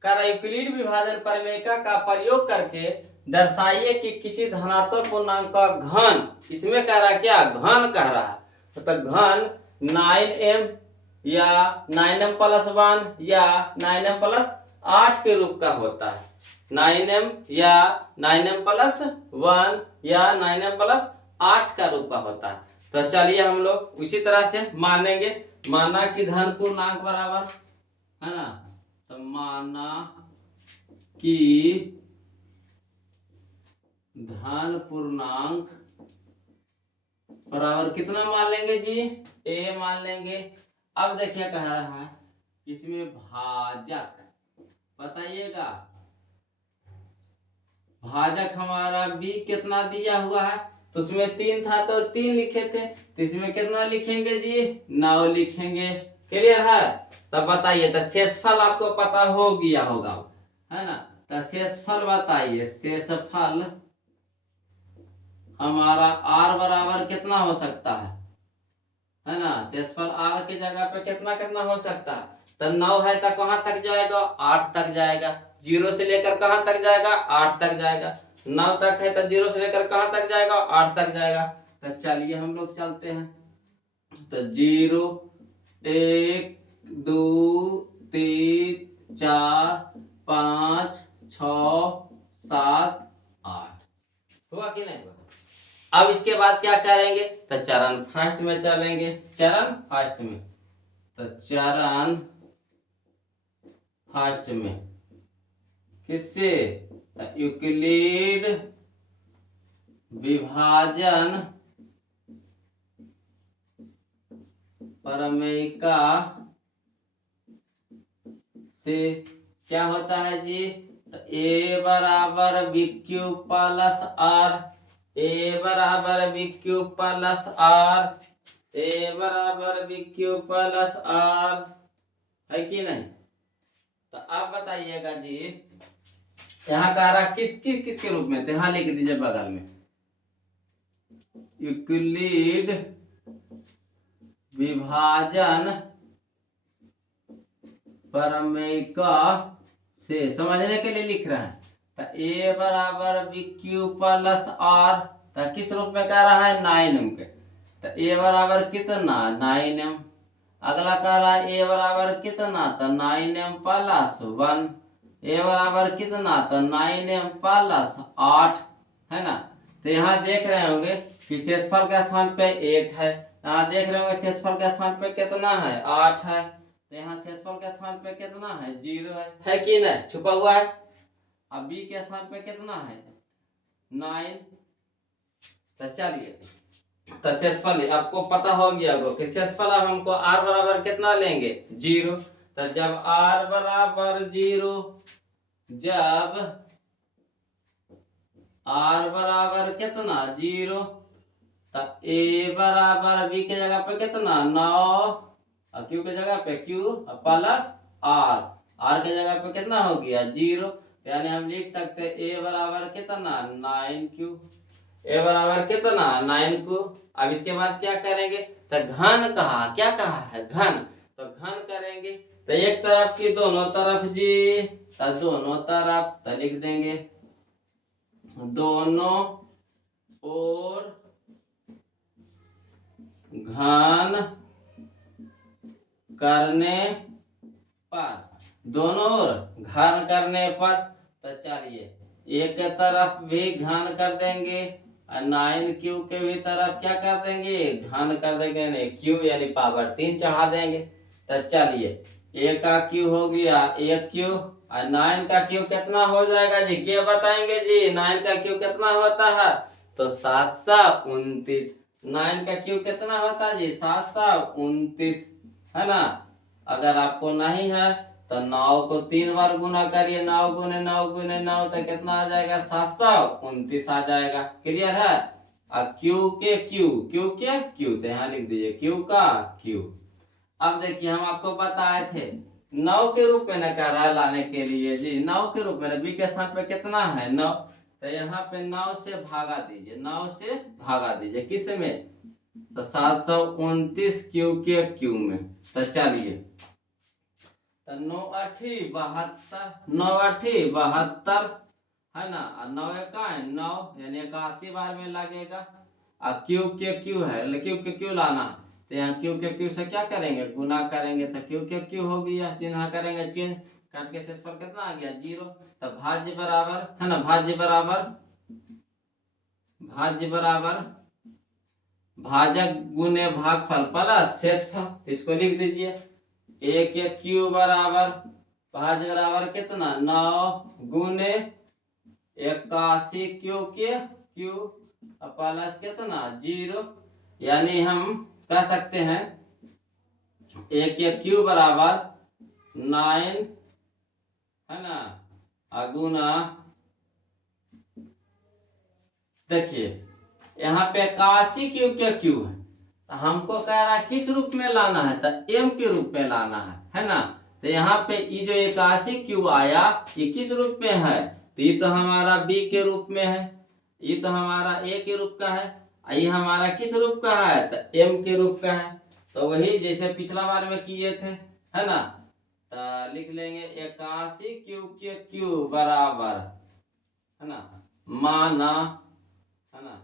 कर यूक्लिड विभाजन प्रमेयिका का प्रयोग करके दर्शाइए कि किसी धनात्मक पूर्णांक का घन, इसमें कह रहा है क्या घन कह रहा है, तो घन 9m या 9m प्लस 1 या 9m प्लस 8 के रूप का होता है। 9m या 9m प्लस 1 या 9m प्लस 8 का रूप का होता है। तो चलिए हम लोग उसी तरह से मानेंगे, माना कि धन पूर्णांक बराबर, है ना, तो माना कि धन पूर्णांक बराबर कितना मान लेंगे जी, ए मान लेंगे। अब देखिए कह रहा है इसमें भाजक बताइएगा, भाजक हमारा बी कितना दिया हुआ है, तो उसमें 3 था तो 3 लिखे थे, तो इसमें कितना लिखेंगे जी 9 लिखेंगे। क्लियर है, तब बताइए तो शेषफल आपको पता हो गया होगा, है ना। तो शेषफल बताइए, शेषफल हमारा आर बराबर कितना हो सकता है ना, शेषफल आर की जगह पे कितना कितना हो सकता है, तो 9 है तो कहां तक जाएगा 8 तक जाएगा, 0 से लेकर कहां तक जाएगा 8 तक जाएगा, 9 तक है तो 0 से लेकर कहां तक जाएगा 8 तक जाएगा। तो चलिए हम लोग चलते हैं, तो 0 1 2 3 4 5 6 7 8 हुआ कि नहीं हुआ। अब इसके बाद क्या करेंगे, तो चरण फर्स्ट में चलेंगे, चरण फर्स्ट में, तो चरण फर्स्ट में किससे, यूक्लिड विभाजन प्रमेयिका से क्या होता है जी, तो ए बराबर बी क्यू प्लस आर, ए बराबर बी क्यू प्लस आर, ए बराबर बी क्यू प्लस आर, है कि नहीं। तो आप बताइएगा जी यहाँ कह रहा किसके रूप में, तो यहाँ लिख दीजिए बगल में, यूक्लिड विभाजन प्रमेय से समझने के लिए लिख रहे हैं। तो ए बराबर बी क्यू प्लस आर, तो किस रूप में कह रहा है 9m के। तो ए बराबर कितना 9m। अगला कह रहा है ए बराबर कितना, तो 9m प्लस 1। ए बराबर कितना, तो 9m प्लस 8 है ना। तो यहाँ देख रहे होंगे कि शेषफल के स्थान पे 1 है, यहाँ देख रहे होंगे शेषफल के स्थान पे कितना है 8 है। तो यहाँ शेषफल के स्थान पे कितना है 0 है कि नहीं, छुपा हुआ है। अब बी के स्थान पे कितना है 9। तो चलिए, तो शेषफल आपको पता हो गया होगा कि शेषफल अब हमको r बराबर कितना लेंगे 0। तो जब r बराबर 0, जब r बराबर कितना 0, तब a बराबर b के जगह पे कितना 9 और q के जगह पे q प्लस r के जगह पे कितना हो गया 0। यानी हम लिख सकते हैं a बराबर कितना 9q, a बराबर कितना 9q। अब इसके बाद क्या करेंगे, तो घन कहा, क्या कहा है घन, तो घन करेंगे। तो एक तरफ की दोनों तरफ जी, तो दोनों तरफ तो लिख देंगे दोनों ओर घन करने पर, दोनों ओर घन करने पर। तो चलिए एक तरफ भी घन कर देंगे और 9q के भी तरफ क्या कर देंगे घन कर देंगे, नहीं q यानी पावर 3 चढ़ा देंगे। तो चलिए a का q हो गया 1q और 9 का q कितना हो जाएगा जी, क्या बताएंगे जी 9 का q कितना होता है, तो 729। 9 का q कितना होता है जी 729 है ना। अगर आपको नहीं है तो 9 को 3 बार गुना करिए, 9 गुने 9 गुने 9 तो कितना आ जाएगा 729 आ जाएगा। क्लियर है। अब q के q तो यहाँ लिख दीजिए q का q। अब देखिए हम आपको बताए थे 9 के रूप में न कह रहा है लाने के लिए जी, 9 के रूप में b के स्थान पे कितना है 9, तो यहाँ पे 9 से भागा दीजिए, 9 से भागा दीजिए किस में, तो 729 q के q में। तो चलिए तो 9 8 72, 9 8 72 है ना, और 9 का 9 यानी 81 बार में लगेगा। और क्यू के क्यू है, क्यू के क्यू लाना, तो यहाँ क्यू के क्यू से क्या करेंगे गुना करेंगे, तो क्यू के क्यू हो गया, चिन्ह करेंगे चिन्ह, काट के शेषफल कितना आ गया 0। तो भाज्य बराबर है ना, भाज्य बराबर भाजक गुने भागफल प्लस शेषफल, इसको लिख दीजिए 1 के क्यू बराबर भाज्य बराबर कितना 9 गुने 81 क्यू के क्यू प्लस कितना 0। यानी हम कह सकते हैं 1 के क्यू बराबर 9 है ना, गुना, देखिए यहाँ पे 81 क्यू के क्यू है, तो हमको कह रहा है किस रूप में लाना है, तो m के रूप में लाना है ना। तो यहाँ पे ये जो 81 क्यू आया ये किस रूप में है, तो ये तो हमारा b के रूप में है, ये तो हमारा a के रूप का है, ये हमारा किस रूप का है, तो m के रूप का है। तो वही जैसे पिछला बार में किए थे है ना। तो लिख लेंगे 81 क्यू के क्यू बराबर है ना, माना है ना,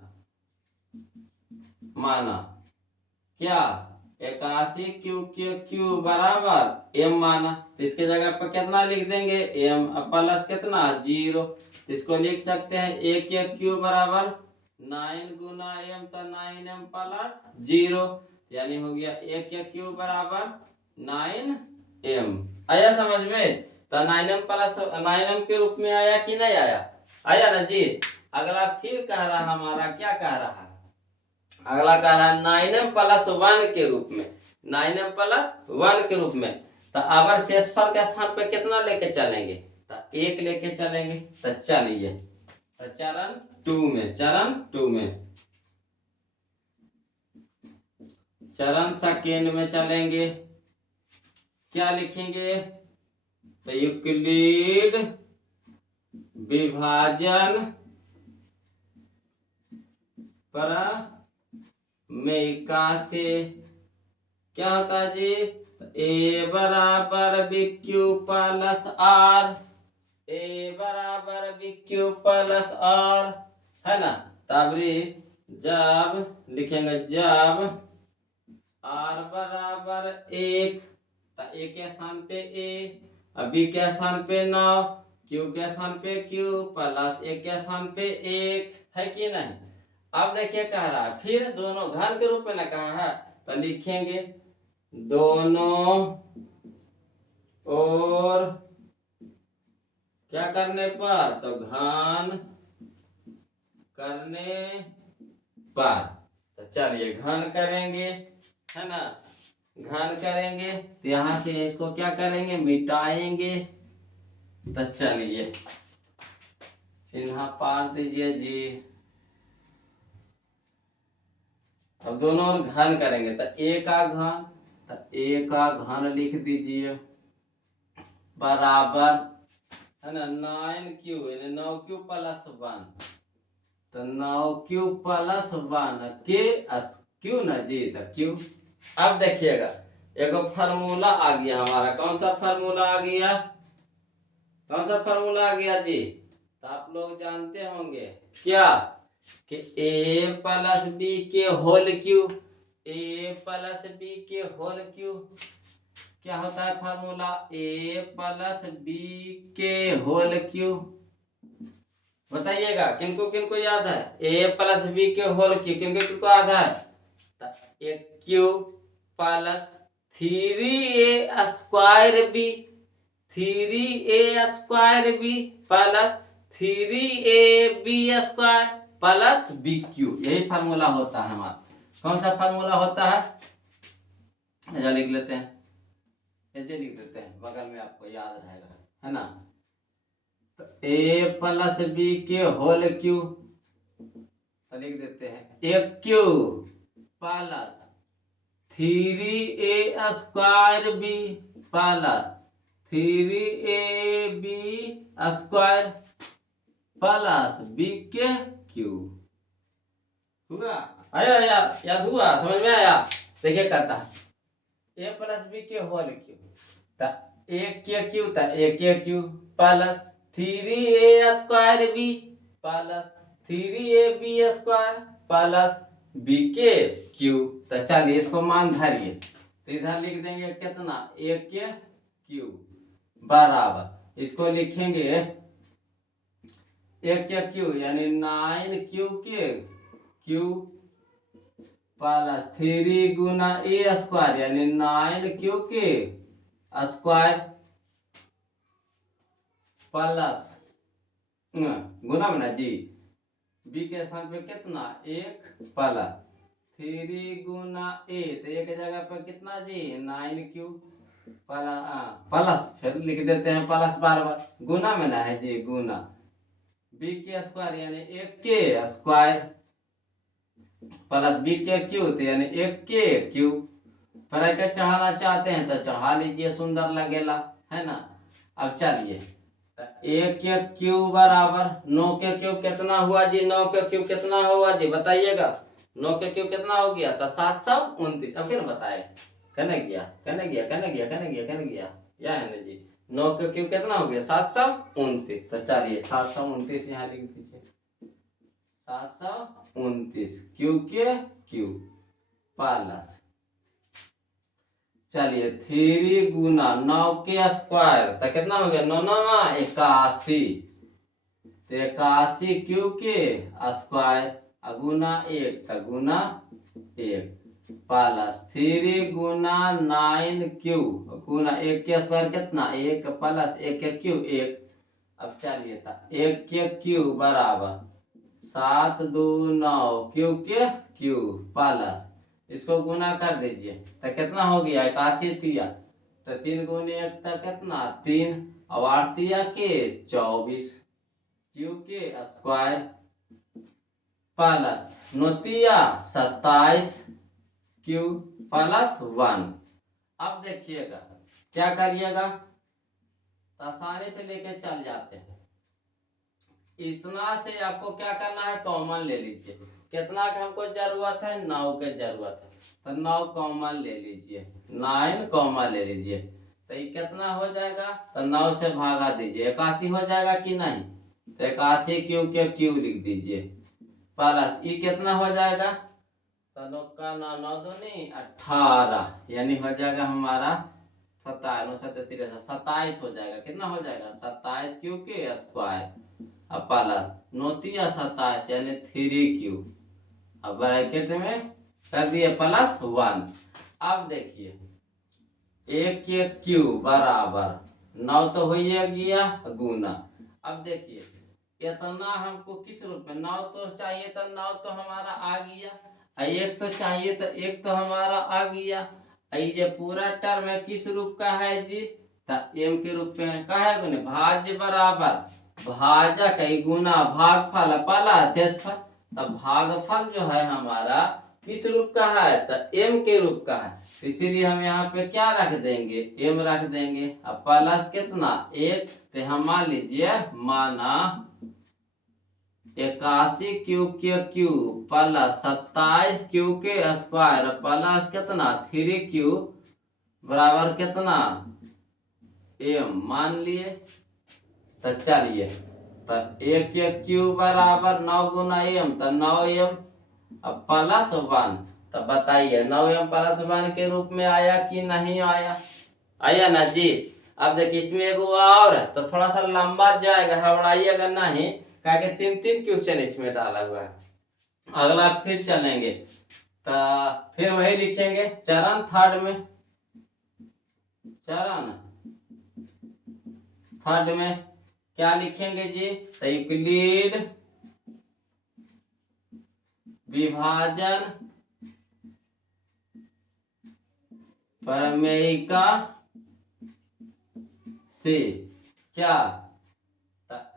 माना क्या 81 क्यू के क्यू बराबर m माना, तो इसके जगह पर कितना लिख देंगे m प्लस कितना 0। तो इसको लिख सकते हैं 1 के क्यू बराबर 9 गुना m, तो 9m प्लस 0, यानी हो गया 1 के क्यू बराबर 9m। आया समझ में। तो 9m प्लस 9m के रूप में आया कि नहीं आया, आया ना जी। अगला फिर कह रहा हमारा क्या कह रहा है, अगला कह रहा है 9m प्लस 1 के रूप में, 9m प्लस 1 के रूप में। तो अगर शेषफल के स्थान पे कितना लेके चलेंगे, तो 1 लेके चलेंगे। तो चलिए तो चरण 2 में चरण सेकेंड में चलेंगे, क्या लिखेंगे, तो यूक्लिड विभाजन प्रमेय में 81 क्या होता है जी? ए बराबर बी क्यू प्लस आर, ए बराबर बी क्यू प्लस आर, है ना। तबरी जब लिखेंगे जब आर बराबर 1, तो ए के स्थान पे ए, अब बी के स्थान पे 9, क्यू के स्थान पे क्यू प्लस ए के स्थान पे 1, है कि नहीं। अब देखिए कह रहा है फिर दोनों घन के रूप में ना कहा है, तो लिखेंगे दोनों और क्या करने पर, तो घन करने पर। तो चलिए घन करेंगे, है ना, घन करेंगे तो यहाँ से इसको क्या करेंगे, मिटाएंगे। तो चलिए चिन्ह पार दीजिए जी। अब दोनों ओर घन करेंगे तो ए का घन, तो ए का घन लिख दीजिए बराबर, है ना, 9q यानी 9q प्लस 1, तो 9q प्लस 1 के क्यू न जी, तो क्यू। अब देखिएगा एक फार्मूला आ गया हमारा, कौन सा फार्मूला आ गया, कौन सा फार्मूला आ गया जी, तो आप लोग जानते होंगे क्या, कि ए प्लस बी के whole cube, A plus B के होल क्यू क्या होता है फार्मूला, ए प्लस बी के होल क्यू। बताइएगा किनको किनको याद है, ए प्लस बी के होल क्यू किनको किनको याद है, एक cube plus 3a square B, 3a square B plus 3ab square plus B cube, यही फार्मूला होता है हमारा। कौन सा फार्मूला होता है, ऐसा लिख लेते हैं, ऐसे लिख देते हैं, बगल में आपको याद रहेगा, है ना। तो ए प्लस बी के होल क्यू, तो लिख देते हैं एक cube plus 3a square B plus 3ab square plus B के क्यू। हुआ, आया आया, याद हुआ, समझ में आया। देखिए कहता है ए प्लस बी के होल क्यू, तो एक के क्यू, तो एक के cube plus 3a square B plus 3ab square plus B के क्यू। तो चलिए इसको मान धरिए, तो इधर लिख देंगे कितना, एक के क्यू बराबर, इसको लिखेंगे एक के क्यू यानी 9q के क्यू प्लस 3 गुना ए स्क्वायर यानी 9q के स्क्वायर प्लस गुना में ना जी, बी के स्थान पे कितना, एक प्लस 3 गुना ए, तो एक जगह पे कितना जी, 9q प्लस फिर लिख देते हैं प्लस बार बार, गुना में ना है जी, गुना बी के स्क्वायर यानी एक के स्क्वायर प्लस बी के क्यू, तो यानी एक के क्यू। ब्रैकेट चढ़ाना चाहते हैं तो चढ़ा लीजिए, सुंदर लगेगा, है ना। अब चलिए एक के क्यू बराबर 9 के क्यू कितना हुआ जी, 9 के क्यू कितना हुआ जी, बताइएगा 9 के क्यू कितना हो गया, तो 729। अब फिर बताए, कहने गया कहने गया कहने गया कहने गया कहने गया, या है ना जी, 9 के क्यू कितना हो गया, 729। तो चलिए 729 यहाँ लिख दीजिए, 729 क्यू के क्यू प्लस, चलिए 3 गुना 9 के स्क्वायर, तो कितना हो गया, 9 9 81, तो 81 क्यू के स्क्वायर गुना 1, तो गुना 1 प्लस 3 गुना 9q गुना 1 के स्क्वायर कितना, 1 प्लस 1 के क्यू 1। अब चलिए था 1 के क्यू बराबर 7 2 9 क्यू के क्यू प्लस, इसको गुना कर दीजिए तो कितना हो गया, 81 तिया, तो 3 गुने 1 तक कितना 3, और 8 तिया के 24 क्यू के स्क्वायर प्लस 9 तिया 27 क्यू प्लस 1। अब देखिएगा क्या करिएगा, आसानी से लेके चल जाते हैं, इतना से आपको क्या करना है, कॉमन ले लीजिए, कितना का हमको जरूरत है, 9 के जरूरत है, तो 9 कॉमन ले लीजिए, 9 कॉमन ले लीजिए, तो ये कितना हो जाएगा, तो 9 से भागा दीजिए, 81 हो जाएगा कि नहीं, तो 81 क्यू के क्यू लिख दीजिए, प्लस ये कितना हो जाएगा, तो 9 का 9 9 दूनी 18, यानी हो जाएगा हमारा 27 हो जाएगा, कितना हो जाएगा 27 क्यू के स्क्वायर, अब प्लस 9 यानी 3 क्यू, अब ब्रैकेट में कर दिए +1। अब देखिए 1 के क्यू बराबर 9 तो हो गया गुना। अब देखिए इतना हमको किस रूप में, 9 तो चाहिए तो 9 तो हमारा आ गया, 1 तो चाहिए तो 1 तो हमारा आ गया, ये पूरा टर्म है किस रूप का है जी, तो m के रूप में है, का है गुने भाज्य बराबर भाजक गुना भागफल प्लस शेषफल, तो भागफल जो है हमारा किस रूप का है, तो m के रूप का है, इसीलिए हम यहाँ पे क्या रख देंगे, m रख देंगे, अब प्लस कितना 1, तो हम मान लीजिए माना 81 क्यू के क्यू प्लस 27 क्यू के स्क्वायर प्लस कितना 3 क्यू बराबर कितना m मान लिए, तो चलिए तो 1 के क्यू बराबर 9 गुना m, तो 9m, अब +1, तो बताइए 9m +1 के रूप में आया कि नहीं आया, आया ना जी। अब देखिए इसमें एगो और है, तो थोड़ा सा लंबा जाएगा, घबराइएगा नहीं, क्या कि 3 क्वेश्चन इसमें डाला हुआ है। अगला फिर चलेंगे तो फिर वही लिखेंगे चरण थर्ड में, चरण थर्ड में क्या लिखेंगे जी, तो यूक्लिड विभाजन प्रमेयिका से क्या,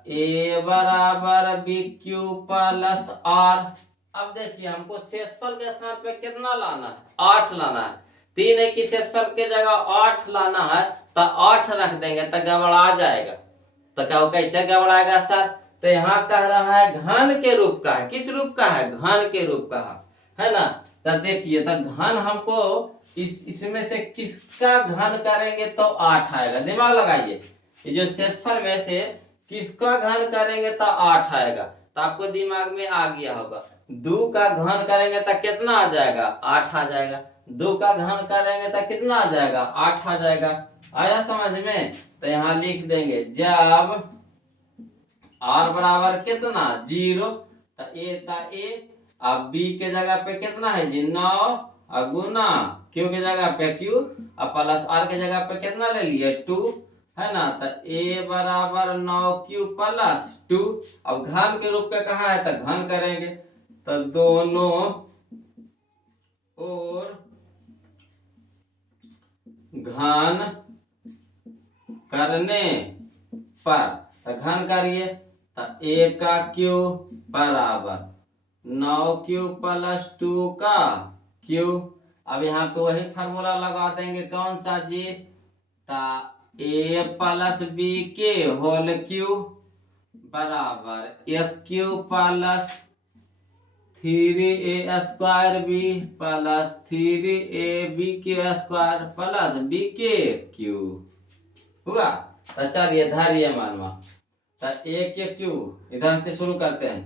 a बराबर BQ प्लस R। अब देखिए हमको शेषफल के स्थान पे कितना लाना है, 8 लाना है, 3 है कि शेषफल के जगह 8 लाना है, तो 8 रख देंगे तो गड़बड़ा जाएगा, तो क्या कैसे गड़बड़ाएगा सर, तो यहाँ कह रहा है घन के रूप का है, किस रूप का है, घन के रूप का है ना, तो देखिए तो घन हमको इसमें से किसका घन करेंगे तो 8 आएगा, दिमाग लगाइए, ये जो शेषफल में से किसका घन करेंगे तो 8 आएगा, तो आपको दिमाग में आ गया होगा, 2 का घन करेंगे तो कितना आ जाएगा 8 आ जाएगा, 2 का घन करेंगे तो कितना आ जाएगा 8 आ जाएगा, आया समझ में, तो यहाँ लिख देंगे जब r बराबर कितना 0, तो a अब b के जगह पे कितना है जी 9 और गुना q के जगह पे q और प्लस r के जगह पे कितना ले लिए 2, है ना, तो a बराबर 9q प्लस 2। अब घन के रूप में कहा है तो घन करेंगे, तो दोनों और घन करने पर, तो घन करिए, तो a का q बराबर 9q प्लस 2 का q। अब यहाँ पे वही फार्मूला लगा देंगे, कौन सा जी, a प्लस बी के होल क्यू बराबर 1q plus 3a square B plus 3ab के स्क्वायर प्लस b के क्यू हुआ। तो चलिए धैर्य मानवा, तो a के क्यू इधर से शुरू करते हैं,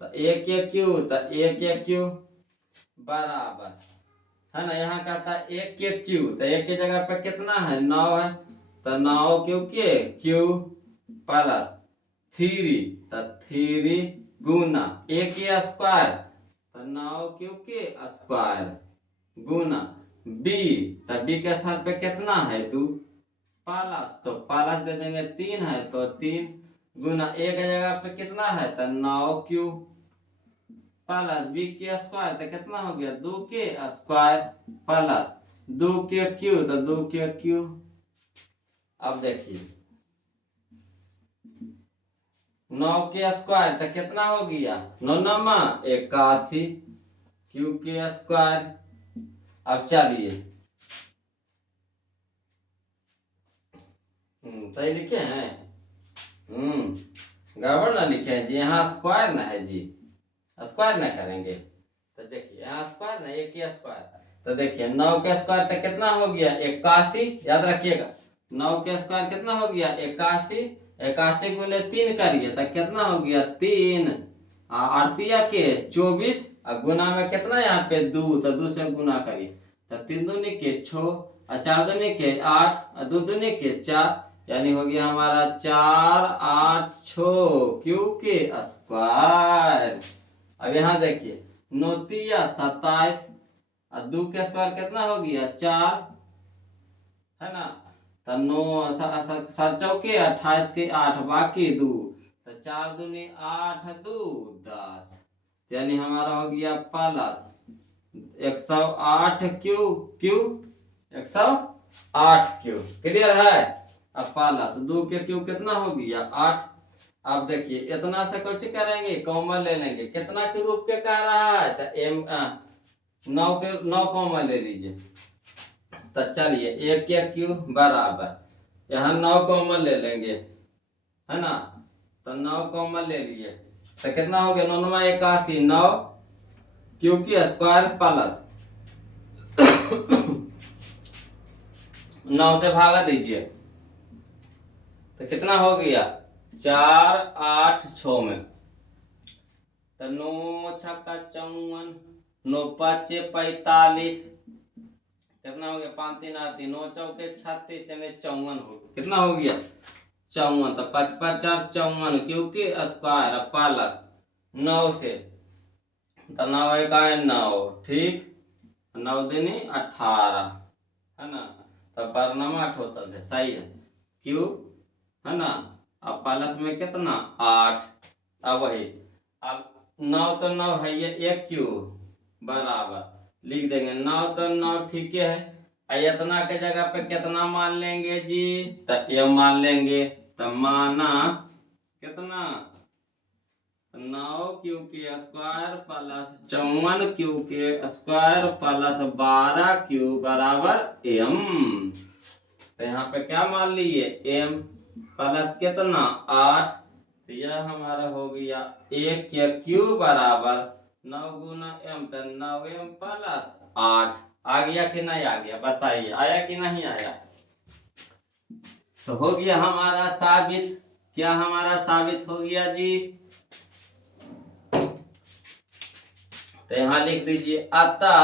तो a के क्यू, तो a के क्यू बराबर, है ना, यहाँ कहता है 1 के क्यू, तो 1 की जगह पे कितना है 9 है, तो 9 क्यू के क्यू प्लस 3, तो 3 गुना a के स्क्वायर, तो 9 क्यू के स्क्वायर गुना b, तो b के स्थान पे कितना है 2 प्लस, तो प्लस दे देंगे 3 है तो 3 गुना a के जगह पे कितना है तो 9q प्लस b के स्क्वायर, तो कितना हो गया 2 के स्क्वायर प्लस 2 के क्यू, तो 2 के क्यू। अब देखिए 9 के स्क्वायर तो कितना हो गया 9 9 81 क्यू के स्क्वायर। अब चलिए सही लिखे हैं, गड़बड़ ना लिखे हैं जी, यहाँ स्क्वायर ना है जी, स्क्वायर नहीं करेंगे तो देखिए यहाँ स्क्वायर ना, एक ही स्क्वायर, तो देखिए 9 के स्क्वायर तो कितना हो गया 81, याद रखिएगा 9 के स्क्वायर कितना हो गया 81, 81 गुने 3 करिए तो कितना हो गया 3, आरतिया के 24, और गुना में कितना यहाँ पे 2, तो 2 से गुना करिए तो 3 दूनी के 6, और 4 दूनी के 8, और 2 दूनी के 4, यानी हो गया हमारा 4 8 6 क्यू के स्क्वायर। अब यहाँ देखिए 9 तिया 27, और 2 के स्क्वायर कितना हो गया 4, है ना, तो 9 7 चौके 28 के 8 बाकी 2, तो 4 दूनी 8 2 10, यानी हमारा हो गया प्लस 108 क्यू, 108 क्यू, क्लियर है। अब प्लस 2 के क्यू कितना हो गया 8। अब देखिए इतना से कुछ करेंगे कॉमन ले लेंगे, कितना के रूप के कह रहा है तो एम 9 कॉमन ले लीजिए, तो चलिए 1 के क्यू बराबर यहाँ 9 कॉमन ले लेंगे, है ना, तो 9 कॉमन ले लिए तो कितना हो गया 9 9 81, 9 क्यू की स्क्वायर प्लस 9 से भागा दीजिए तो कितना हो गया 4 8 6 में, तो 9 छक्का 54, 9 5 45, कितना हो गया 5 3 8 9 चौके 36, यानी 54 हो गया, कितना हो गया 54, तो 5 5 4 54 क्योंकि स्क्वायर प्लस 9 से, तो 9 एक 9, ठीक 9 दूनी 18, है ना, तो बरनमा होता है, सही है क्यू, है ना, अब प्लस में कितना 8, अब वही अब 9 तो 9 है ये 1 क्यू बराबर लिख देंगे 9 तो 9 ठीक है, इतना के जगह पे कितना मान लेंगे जी, तो ये मान लेंगे, तो माना कितना 9 क्यू के स्क्वायर प्लस 54 क्यू के स्क्वायर प्लस 12 क्यू बराबर एम, तो यहाँ पे क्या मान लिए एम प्लस कितना 8, तो यह हमारा हो गया 1 के क्यू बराबर 9 गुना एम, तो 9m प्लस 8, आ गया कि नहीं आ गया बताइए, आया कि नहीं आया, तो हो गया हमारा साबित, क्या हमारा साबित हो गया जी, तो यहाँ लिख दीजिए अतः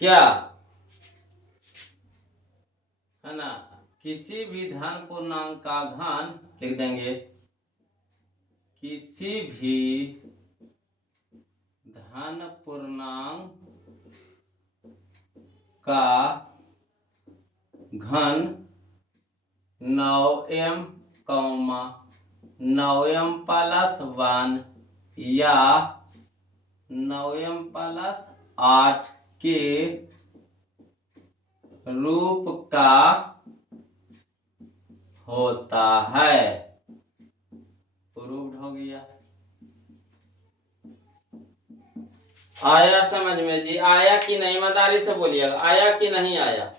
क्या, है ना, किसी भी धन पूर्णांक का घन लिख देंगे, किसी भी धन पूर्णांक का घन 9m 9m प्लस 1 या 9m प्लस 8 के रूप का होता है, प्रूव्ड हो गया। आया समझ में जी, आया कि नहीं, ईमानदारी से बोलिएगा आया कि नहीं आया,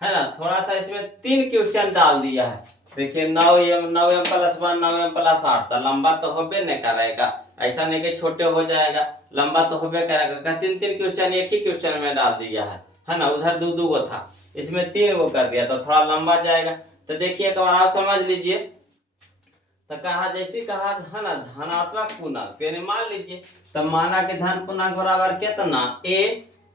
है ना, थोड़ा सा इसमें 3 क्वेश्चन डाल दिया है, देखिए 9m प्लस 1 9m प्लस 8, तो लंबा तो होबे नहीं करेगा, ऐसा नहीं कि छोटे हो जाएगा, लंबा तो होबे करेगा, 3 क्वेश्चन एक ही क्वेश्चन में डाल दिया है ना, उधर 2 गो था, इसमें 3 गो कर दिया, तो थोड़ा लंबा जाएगा, तो देखिए एक बार आप समझ लीजिए, तो कहा जैसे कहा है ना धनात्मक पूर्णांक, यानी मान लीजिए तो माना कि धन पूर्णांक बराबर कितना a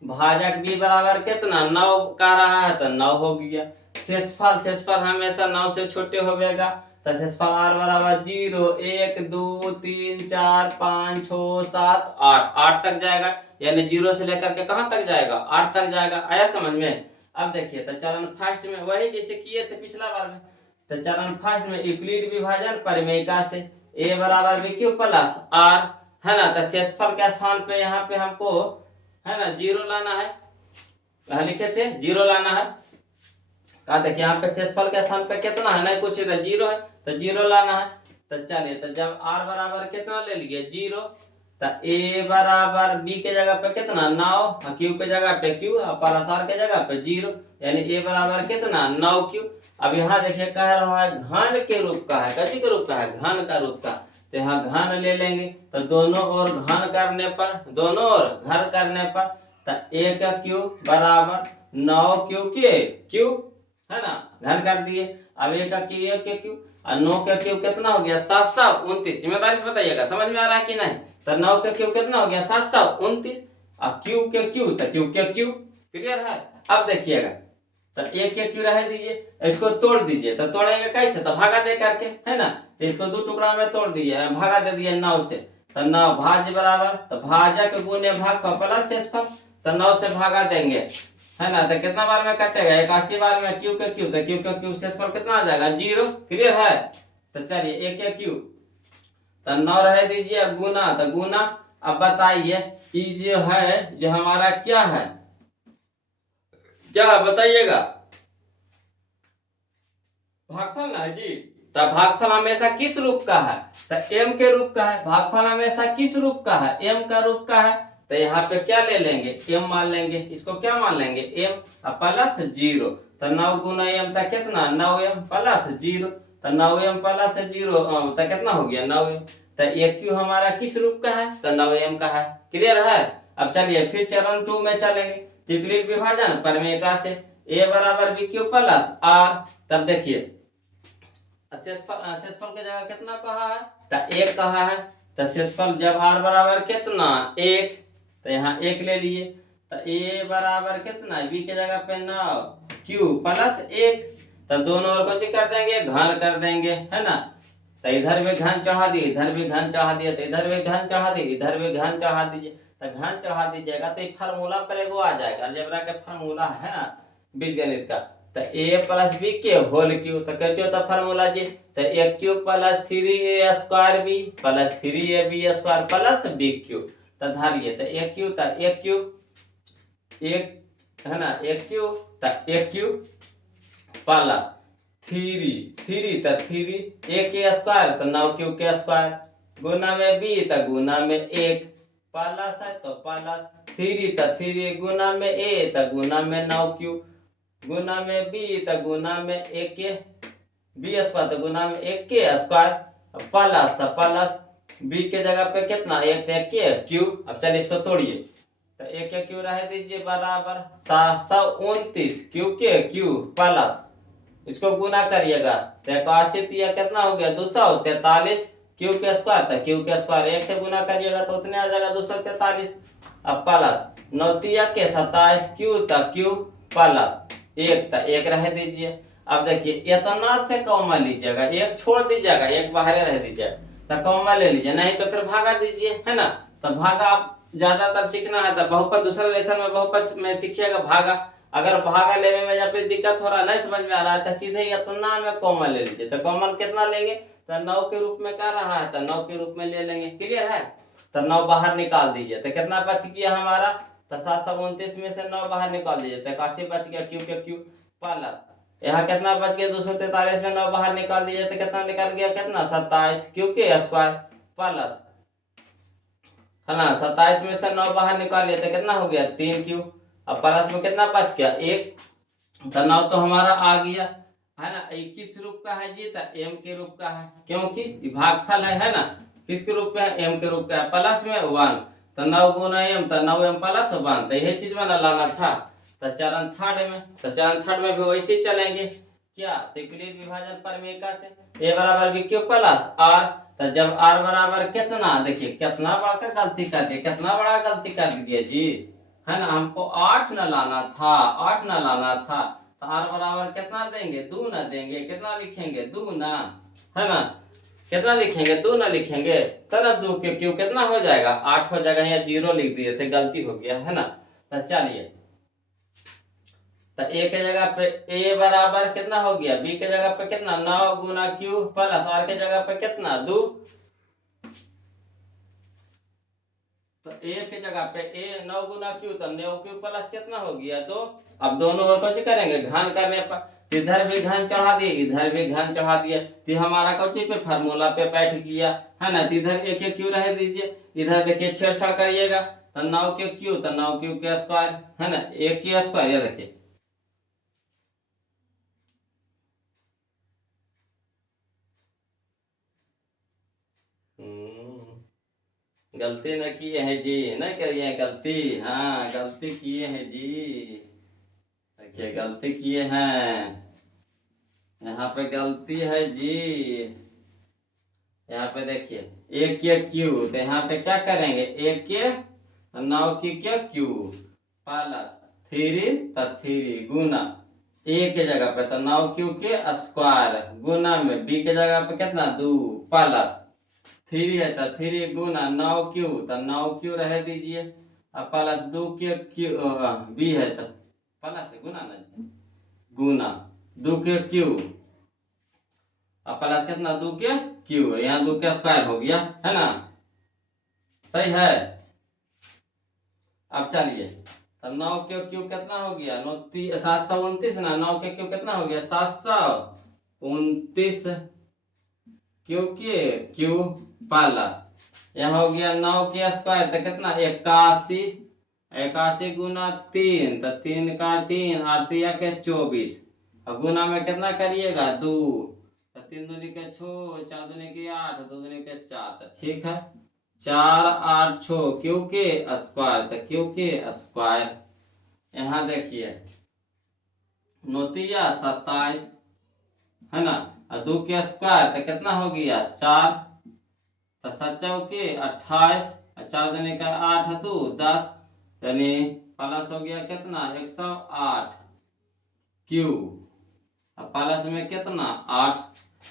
भाजक b बराबर कितना 9 का रहा है, तो 9 हो गया, शेषफल हमेशा 9 से छोटे होगा, तो शेषफल r बराबर 0 1 2 3 4 5 6 7 8 तक जाएगा, यानी 0 से लेकर के कहां तक जाएगा 8 तक जाएगा, आया समझ में। अब देखिए तो चरण फर्स्ट में वही जैसे किए थे पिछला बार में, तो चरण फर्स्ट में यूक्लिड विभाजन परिमेयिका से a बराबर b क्यू प्लस r, है ना, तो शेषफल के स्थान पे यहाँ पे हमको है ना 0 लाना है, यहाँ लिखे थे 0 लाना है, कहा देखिए यहाँ पे शेषफल के स्थान पे कितना है, नहीं कुछ इधर 0 है, तो 0 लाना है, तो चलिए तो जब r बराबर कितना ले लिए 0, तो a बराबर b के जगह पे कितना 9, q के जगह पे q और प्लस r के जगह पे 0, यानी a बराबर कितना 9q। अब यहाँ देखिए कह रहा है घन के रूप का है, कथी के रूप का है, घन का रूप का, तो यहाँ घन ले लेंगे, तो दोनों ओर घन करने पर, दोनों ओर घर करने पर, तो a का क्यूब बराबर 9q के क्यूब, है ना, घन कर दिए। अब a का क्यूब और 9 का क्यूब कितना हो गया 729। जिम्मेदारी से बताइएगा, समझ में आ रहा है कि नहीं। तो 9 का क्यूब कितना हो गया 729 और क्यूब के क्यूब, तो क्यूब के क्यूब। क्लियर है। अब देखिएगा, तो एक के क्यों रह दीजिए, इसको तोड़ दीजिए। तो तोड़ेंगे कैसे, तो भागा दे करके, है ना। तो इसको दो टुकड़ा में तोड़ दीजिए, भागा दे दिए 9 से। तो 9 भाज्य बराबर, तो भाजक गुने भागफल प्लस शेषफल, तो 9 से भागा देंगे, है ना। तो कितना बार में कटेगा 81 बार में क्यू के क्यू, तो क्यू के क्यू शेषफल कितना आ जाएगा 0। क्लियर है। तो चलिए एक के क्यू, तो 9 रह दीजिए गुना, तो गुना। अब बताइए ये जो है, जो हमारा क्या है, क्या बताइएगा, भागफल ना है जी। तो भागफल हमेशा किस रूप का है, तो m के रूप का है। भागफल हमेशा किस रूप का है, m का रूप का है। तो यहाँ पे क्या ले लेंगे, m मान लेंगे। इसको क्या मान लेंगे, m प्लस 0। तो 9 गुना m था कितना 9m प्लस 0। तो 9m प्लस 0 तो कितना हो गया 9m। तो एक क्यू हमारा किस रूप का है, तो 9m का है। क्लियर है। अब चलिए फिर चरण 2 में चलेंगे। विपरीत विभाजन परमेका से a बराबर बी क्यू प्लस r। तब देखिए शेषफल की जगह कितना कहा है, तो 1 कहा है। तो शेषफल जब r बराबर कितना 1, तो यहाँ 1 ले लिए। तो a बराबर कितना, b के जगह पे 9 q प्लस 1। तो दोनों ओर को कर देंगे, घन कर देंगे, है ना। तो इधर भी घन चढ़ा दिए, इधर भी घन चढ़ा दिए, तो इधर भी घन चढ़ा दिए, इधर भी घन चढ़ा दीजिए। तो घन चढ़ा दीजिएगा तो फार्मूला पर एगो आ जाएगा, अलजेब्रा का फार्मूला है ना, बीजगणित का। तो a प्लस बी के होल क्यू, तो कैसे होता फार्मूला जी, तो a cube plus 3a square B plus 3ab square plus b cube. तो धारिए, तो a क्यू, तो a क्यू एक, है ना, a क्यू, तो a क्यू प्लस 3 तो 3 a के स्क्वायर, तो 9q के स्क्वायर गुना में b, तो गुना में 1 प्लस है, तो प्लस 3 तो 3 गुना में a, तो गुना में 9q गुना में b, तो गुना में 1 के b स्क्वायर, तो गुना में 1 के स्क्वायर प्लस, तो प्लस b के जगह पे कितना 1 के क्यू। अब चलिए इसको तोड़िए, तो 1 के क्यू रह दीजिए बराबर 729 क्यू के क्यू प्लस, इसको गुना करिएगा तो 81 या कितना हो गया 243 क्यू के स्क्वायर, तो क्यू के स्क्वायर 1 से गुना करिएगा तो उतने आ जाएगा 243। अब प्लस 9 के 27 क्यू, तो क्यू प्लस 1, तो 1 रह दीजिए। अब देखिए इतना से कॉमन लीजिएगा, 1 छोड़ दीजिएगा, 1 बाहर रह दीजिए, तो कॉमन ले लीजिए, नहीं तो फिर भागा दीजिए, है ना। तो भागा आप ज्यादातर सीखना है तो बहुपद दूसरे लेसन में बहुपद में सीखिएगा भागा। अगर भागा लेने में या फिर दिक्कत हो रहा है, नहीं समझ में आ रहा है, तो सीधे इतना में कॉमन ले लीजिए। तो कॉमन कितना लेंगे, तो 9 के रूप में क्या रहा है, तो 9 के रूप में ले लेंगे। क्लियर है। तो 9 बाहर निकाल दीजिए, तो कितना बच गया हमारा, तो 729 में से 9 बाहर निकाल दीजिए, तो 81 बच गया क्यू के क्यू प्लस, यहाँ कितना बच गया 243 में 9 बाहर निकाल दीजिए, तो कितना निकल गया, कितना 27 क्यू के स्क्वायर प्लस, है ना। 27 में से 9 बाहर निकालिए तो कितना हो गया 3 क्यू। अब प्लस में कितना बच गया 1, तो 9 तो हमारा आ गया, है ना। 21 रूप का है जी, तो m के रूप का है, क्योंकि भागफल है ना। किसके रूप में है, m के रूप का है, प्लस में 1, तो 9 गुना m, तो 9m प्लस 1, तो यही चीज में ना लाना था। तो चरण थर्ड में, तो चरण थर्ड में भी वैसे ही चलेंगे क्या, तो विपरीत विभाजन परमेका से a बराबर b क्यू प्लस r। तो जब r बराबर कितना, देखिए कितना बड़ा गलती कर दिया, कितना बड़ा गलती कर दिया जी, है ना। हमको 8 न लाना था, 8 न लाना था। तो r बराबर कितना देंगे 2 न देंगे, कितना लिखेंगे 2 न, है ना। कितना लिखेंगे 2 न लिखेंगे, तो ना 2 के क्यों कितना हो जाएगा 8 हो जाएगा, यहाँ 0 लिख दिए थे, गलती हो गया, है ना। तो चलिए, तो a के जगह पे a बराबर कितना हो गया, b के जगह पे कितना 9 गुना q प्लस r के जगह पे कितना 2, तो a के जगह पे a 9 गुना q, तो 9 q प्लस कितना हो गया 2। अब दोनों ओर कुछ करेंगे घन करने पर, इधर भी घन चढ़ा दिए, इधर भी घन चढ़ा दिए, तो हमारा कौची पे फार्मूला पे बैठ गया, है ना। तो इधर एक एक क्यू रह दीजिए, इधर देखिए छेड़छाड़ करिएगा, तो 9 के क्यू, तो 9 क्यू के स्क्वायर, है ना, 1 के स्क्वायर, ये देखिए गलती न किए हैं जी, नहीं करिए गलती, हाँ गलती किए हैं जी। देखिए गलती किए हैं, यहाँ पे गलती है जी। यहाँ पे देखिए एक के क्यू, तो यहाँ पे क्या करेंगे, एक के 9 की क्या क्यू प्लस 3 गुना ए के जगह पे तो 9 क्यू के स्क्वायर गुना में बी के जगह पे कितना 2 प्लस 3 है तो 3 गुना 9 क्यू तो 9 क्यू रह दीजिए, अब प्लस 2 के क्यू बी है तो प्लस गुना ना गुना 2 के क्यू, अब प्लस कितना 2 के क्यू, यहाँ 2 के स्क्वायर हो गया है ना, सही है। अब चलिए तो 9 के क्यू कितना हो गया, 729 ना, 9 के क्यू कितना हो गया 729 क्यू के क्यू प्लस यहाँ हो गया 9 के स्क्वायर तो कितना 81, 81 गुना 3 तो 3 का 3 और 3 के 24, और गुना में कितना करिएगा 2 तो 3 दूनी के 6, 4 दूनी के 8, 2 दूनी के 4, तो ठीक है 4 8 6 क्यू के स्क्वायर तो क्यू के स्क्वायर। यहाँ देखिए 9 तिया 27 है ना, और 2 के स्क्वायर तो कितना हो गया 4 तो 7 के 28, 4 देने का 8 2 10, यानी प्लस हो गया कितना 108 क्यू, अब प्लस में कितना 8।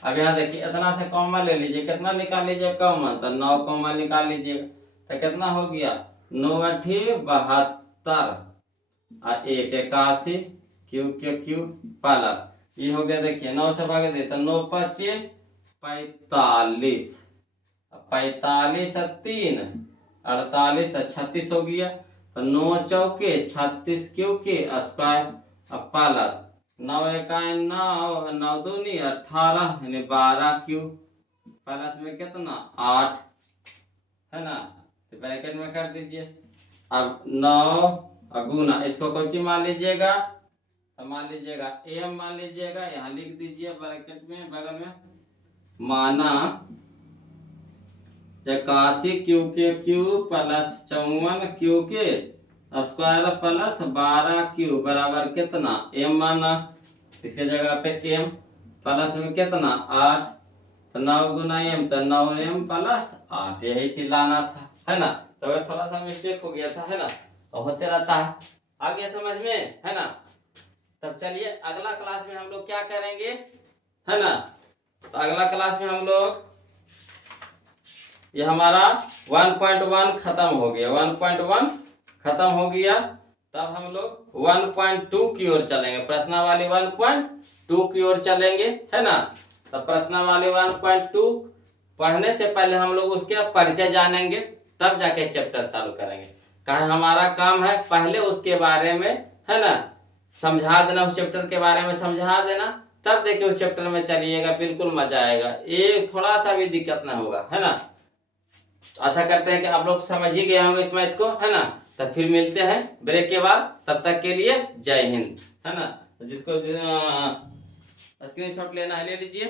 अब यहाँ देखिए इतना से कॉमन ले लीजिए, कितना निकाल लीजिए कॉमन तो 9 कॉमन निकाल लीजिए तो कितना हो गया 9 8 72 और 1 81 क्यू के क्यू प्लस, ये हो गया देखिए 9 से भाग दे तो 9 5 45, 45 और 3 48 तो 36 हो गया, तो 9 चौके 36 क्यू के स्क्वायर, अब प्लस 9 इकाई 9, 9 दूनी 18 यानी 12 क्यू प्लस में कितना 8 है ना, तो ब्रैकेट में कर दीजिए। अब 9 गुना इसको कौन सी मान लीजिएगा, तो मान लीजिएगा एम मान लीजिएगा, यहाँ लिख दीजिए ब्रैकेट में बगल में, माना 81 क्यू के क्यू प्लस 54 क्यू के स्क्वायर प्लस 12 क्यू बराबर कितना एम माना, इसके जगह पे एम प्लस में कितना 8, तो 9 गुना एम तो 9m प्लस 8, यही चीज लाना था है ना, तो थोड़ा सा मिस्टेक हो गया था है ना, और होते रहता है, आ गया समझ में है ना। तब चलिए अगला क्लास में हम लोग क्या करेंगे है ना, तो अगला क्लास में हम लोग ये हमारा 1.1 खत्म हो गया, 1.1 खत्म हो गया, तब हम लोग 1.2 की ओर चलेंगे, प्रश्नावली 1.2 की ओर चलेंगे है ना। तो प्रश्नावली 1.2 पढ़ने से पहले हम लोग उसके परिचय जानेंगे, तब जाके चैप्टर चालू करेंगे, कहा हमारा काम है पहले उसके बारे में है ना समझा देना, उस चैप्टर के बारे में समझा देना, तब देखिए उस चैप्टर में चलिएगा, बिल्कुल मजा आएगा, एक थोड़ा सा भी दिक्कत ना होगा है ना। आशा करते हैं कि आप लोग समझ ही गए होंगे इस मैथ को है ना। तब फिर मिलते हैं ब्रेक के बाद, तब तक के लिए जय हिंद है ना। जिसको स्क्रीनशॉट लेना है ले लीजिए।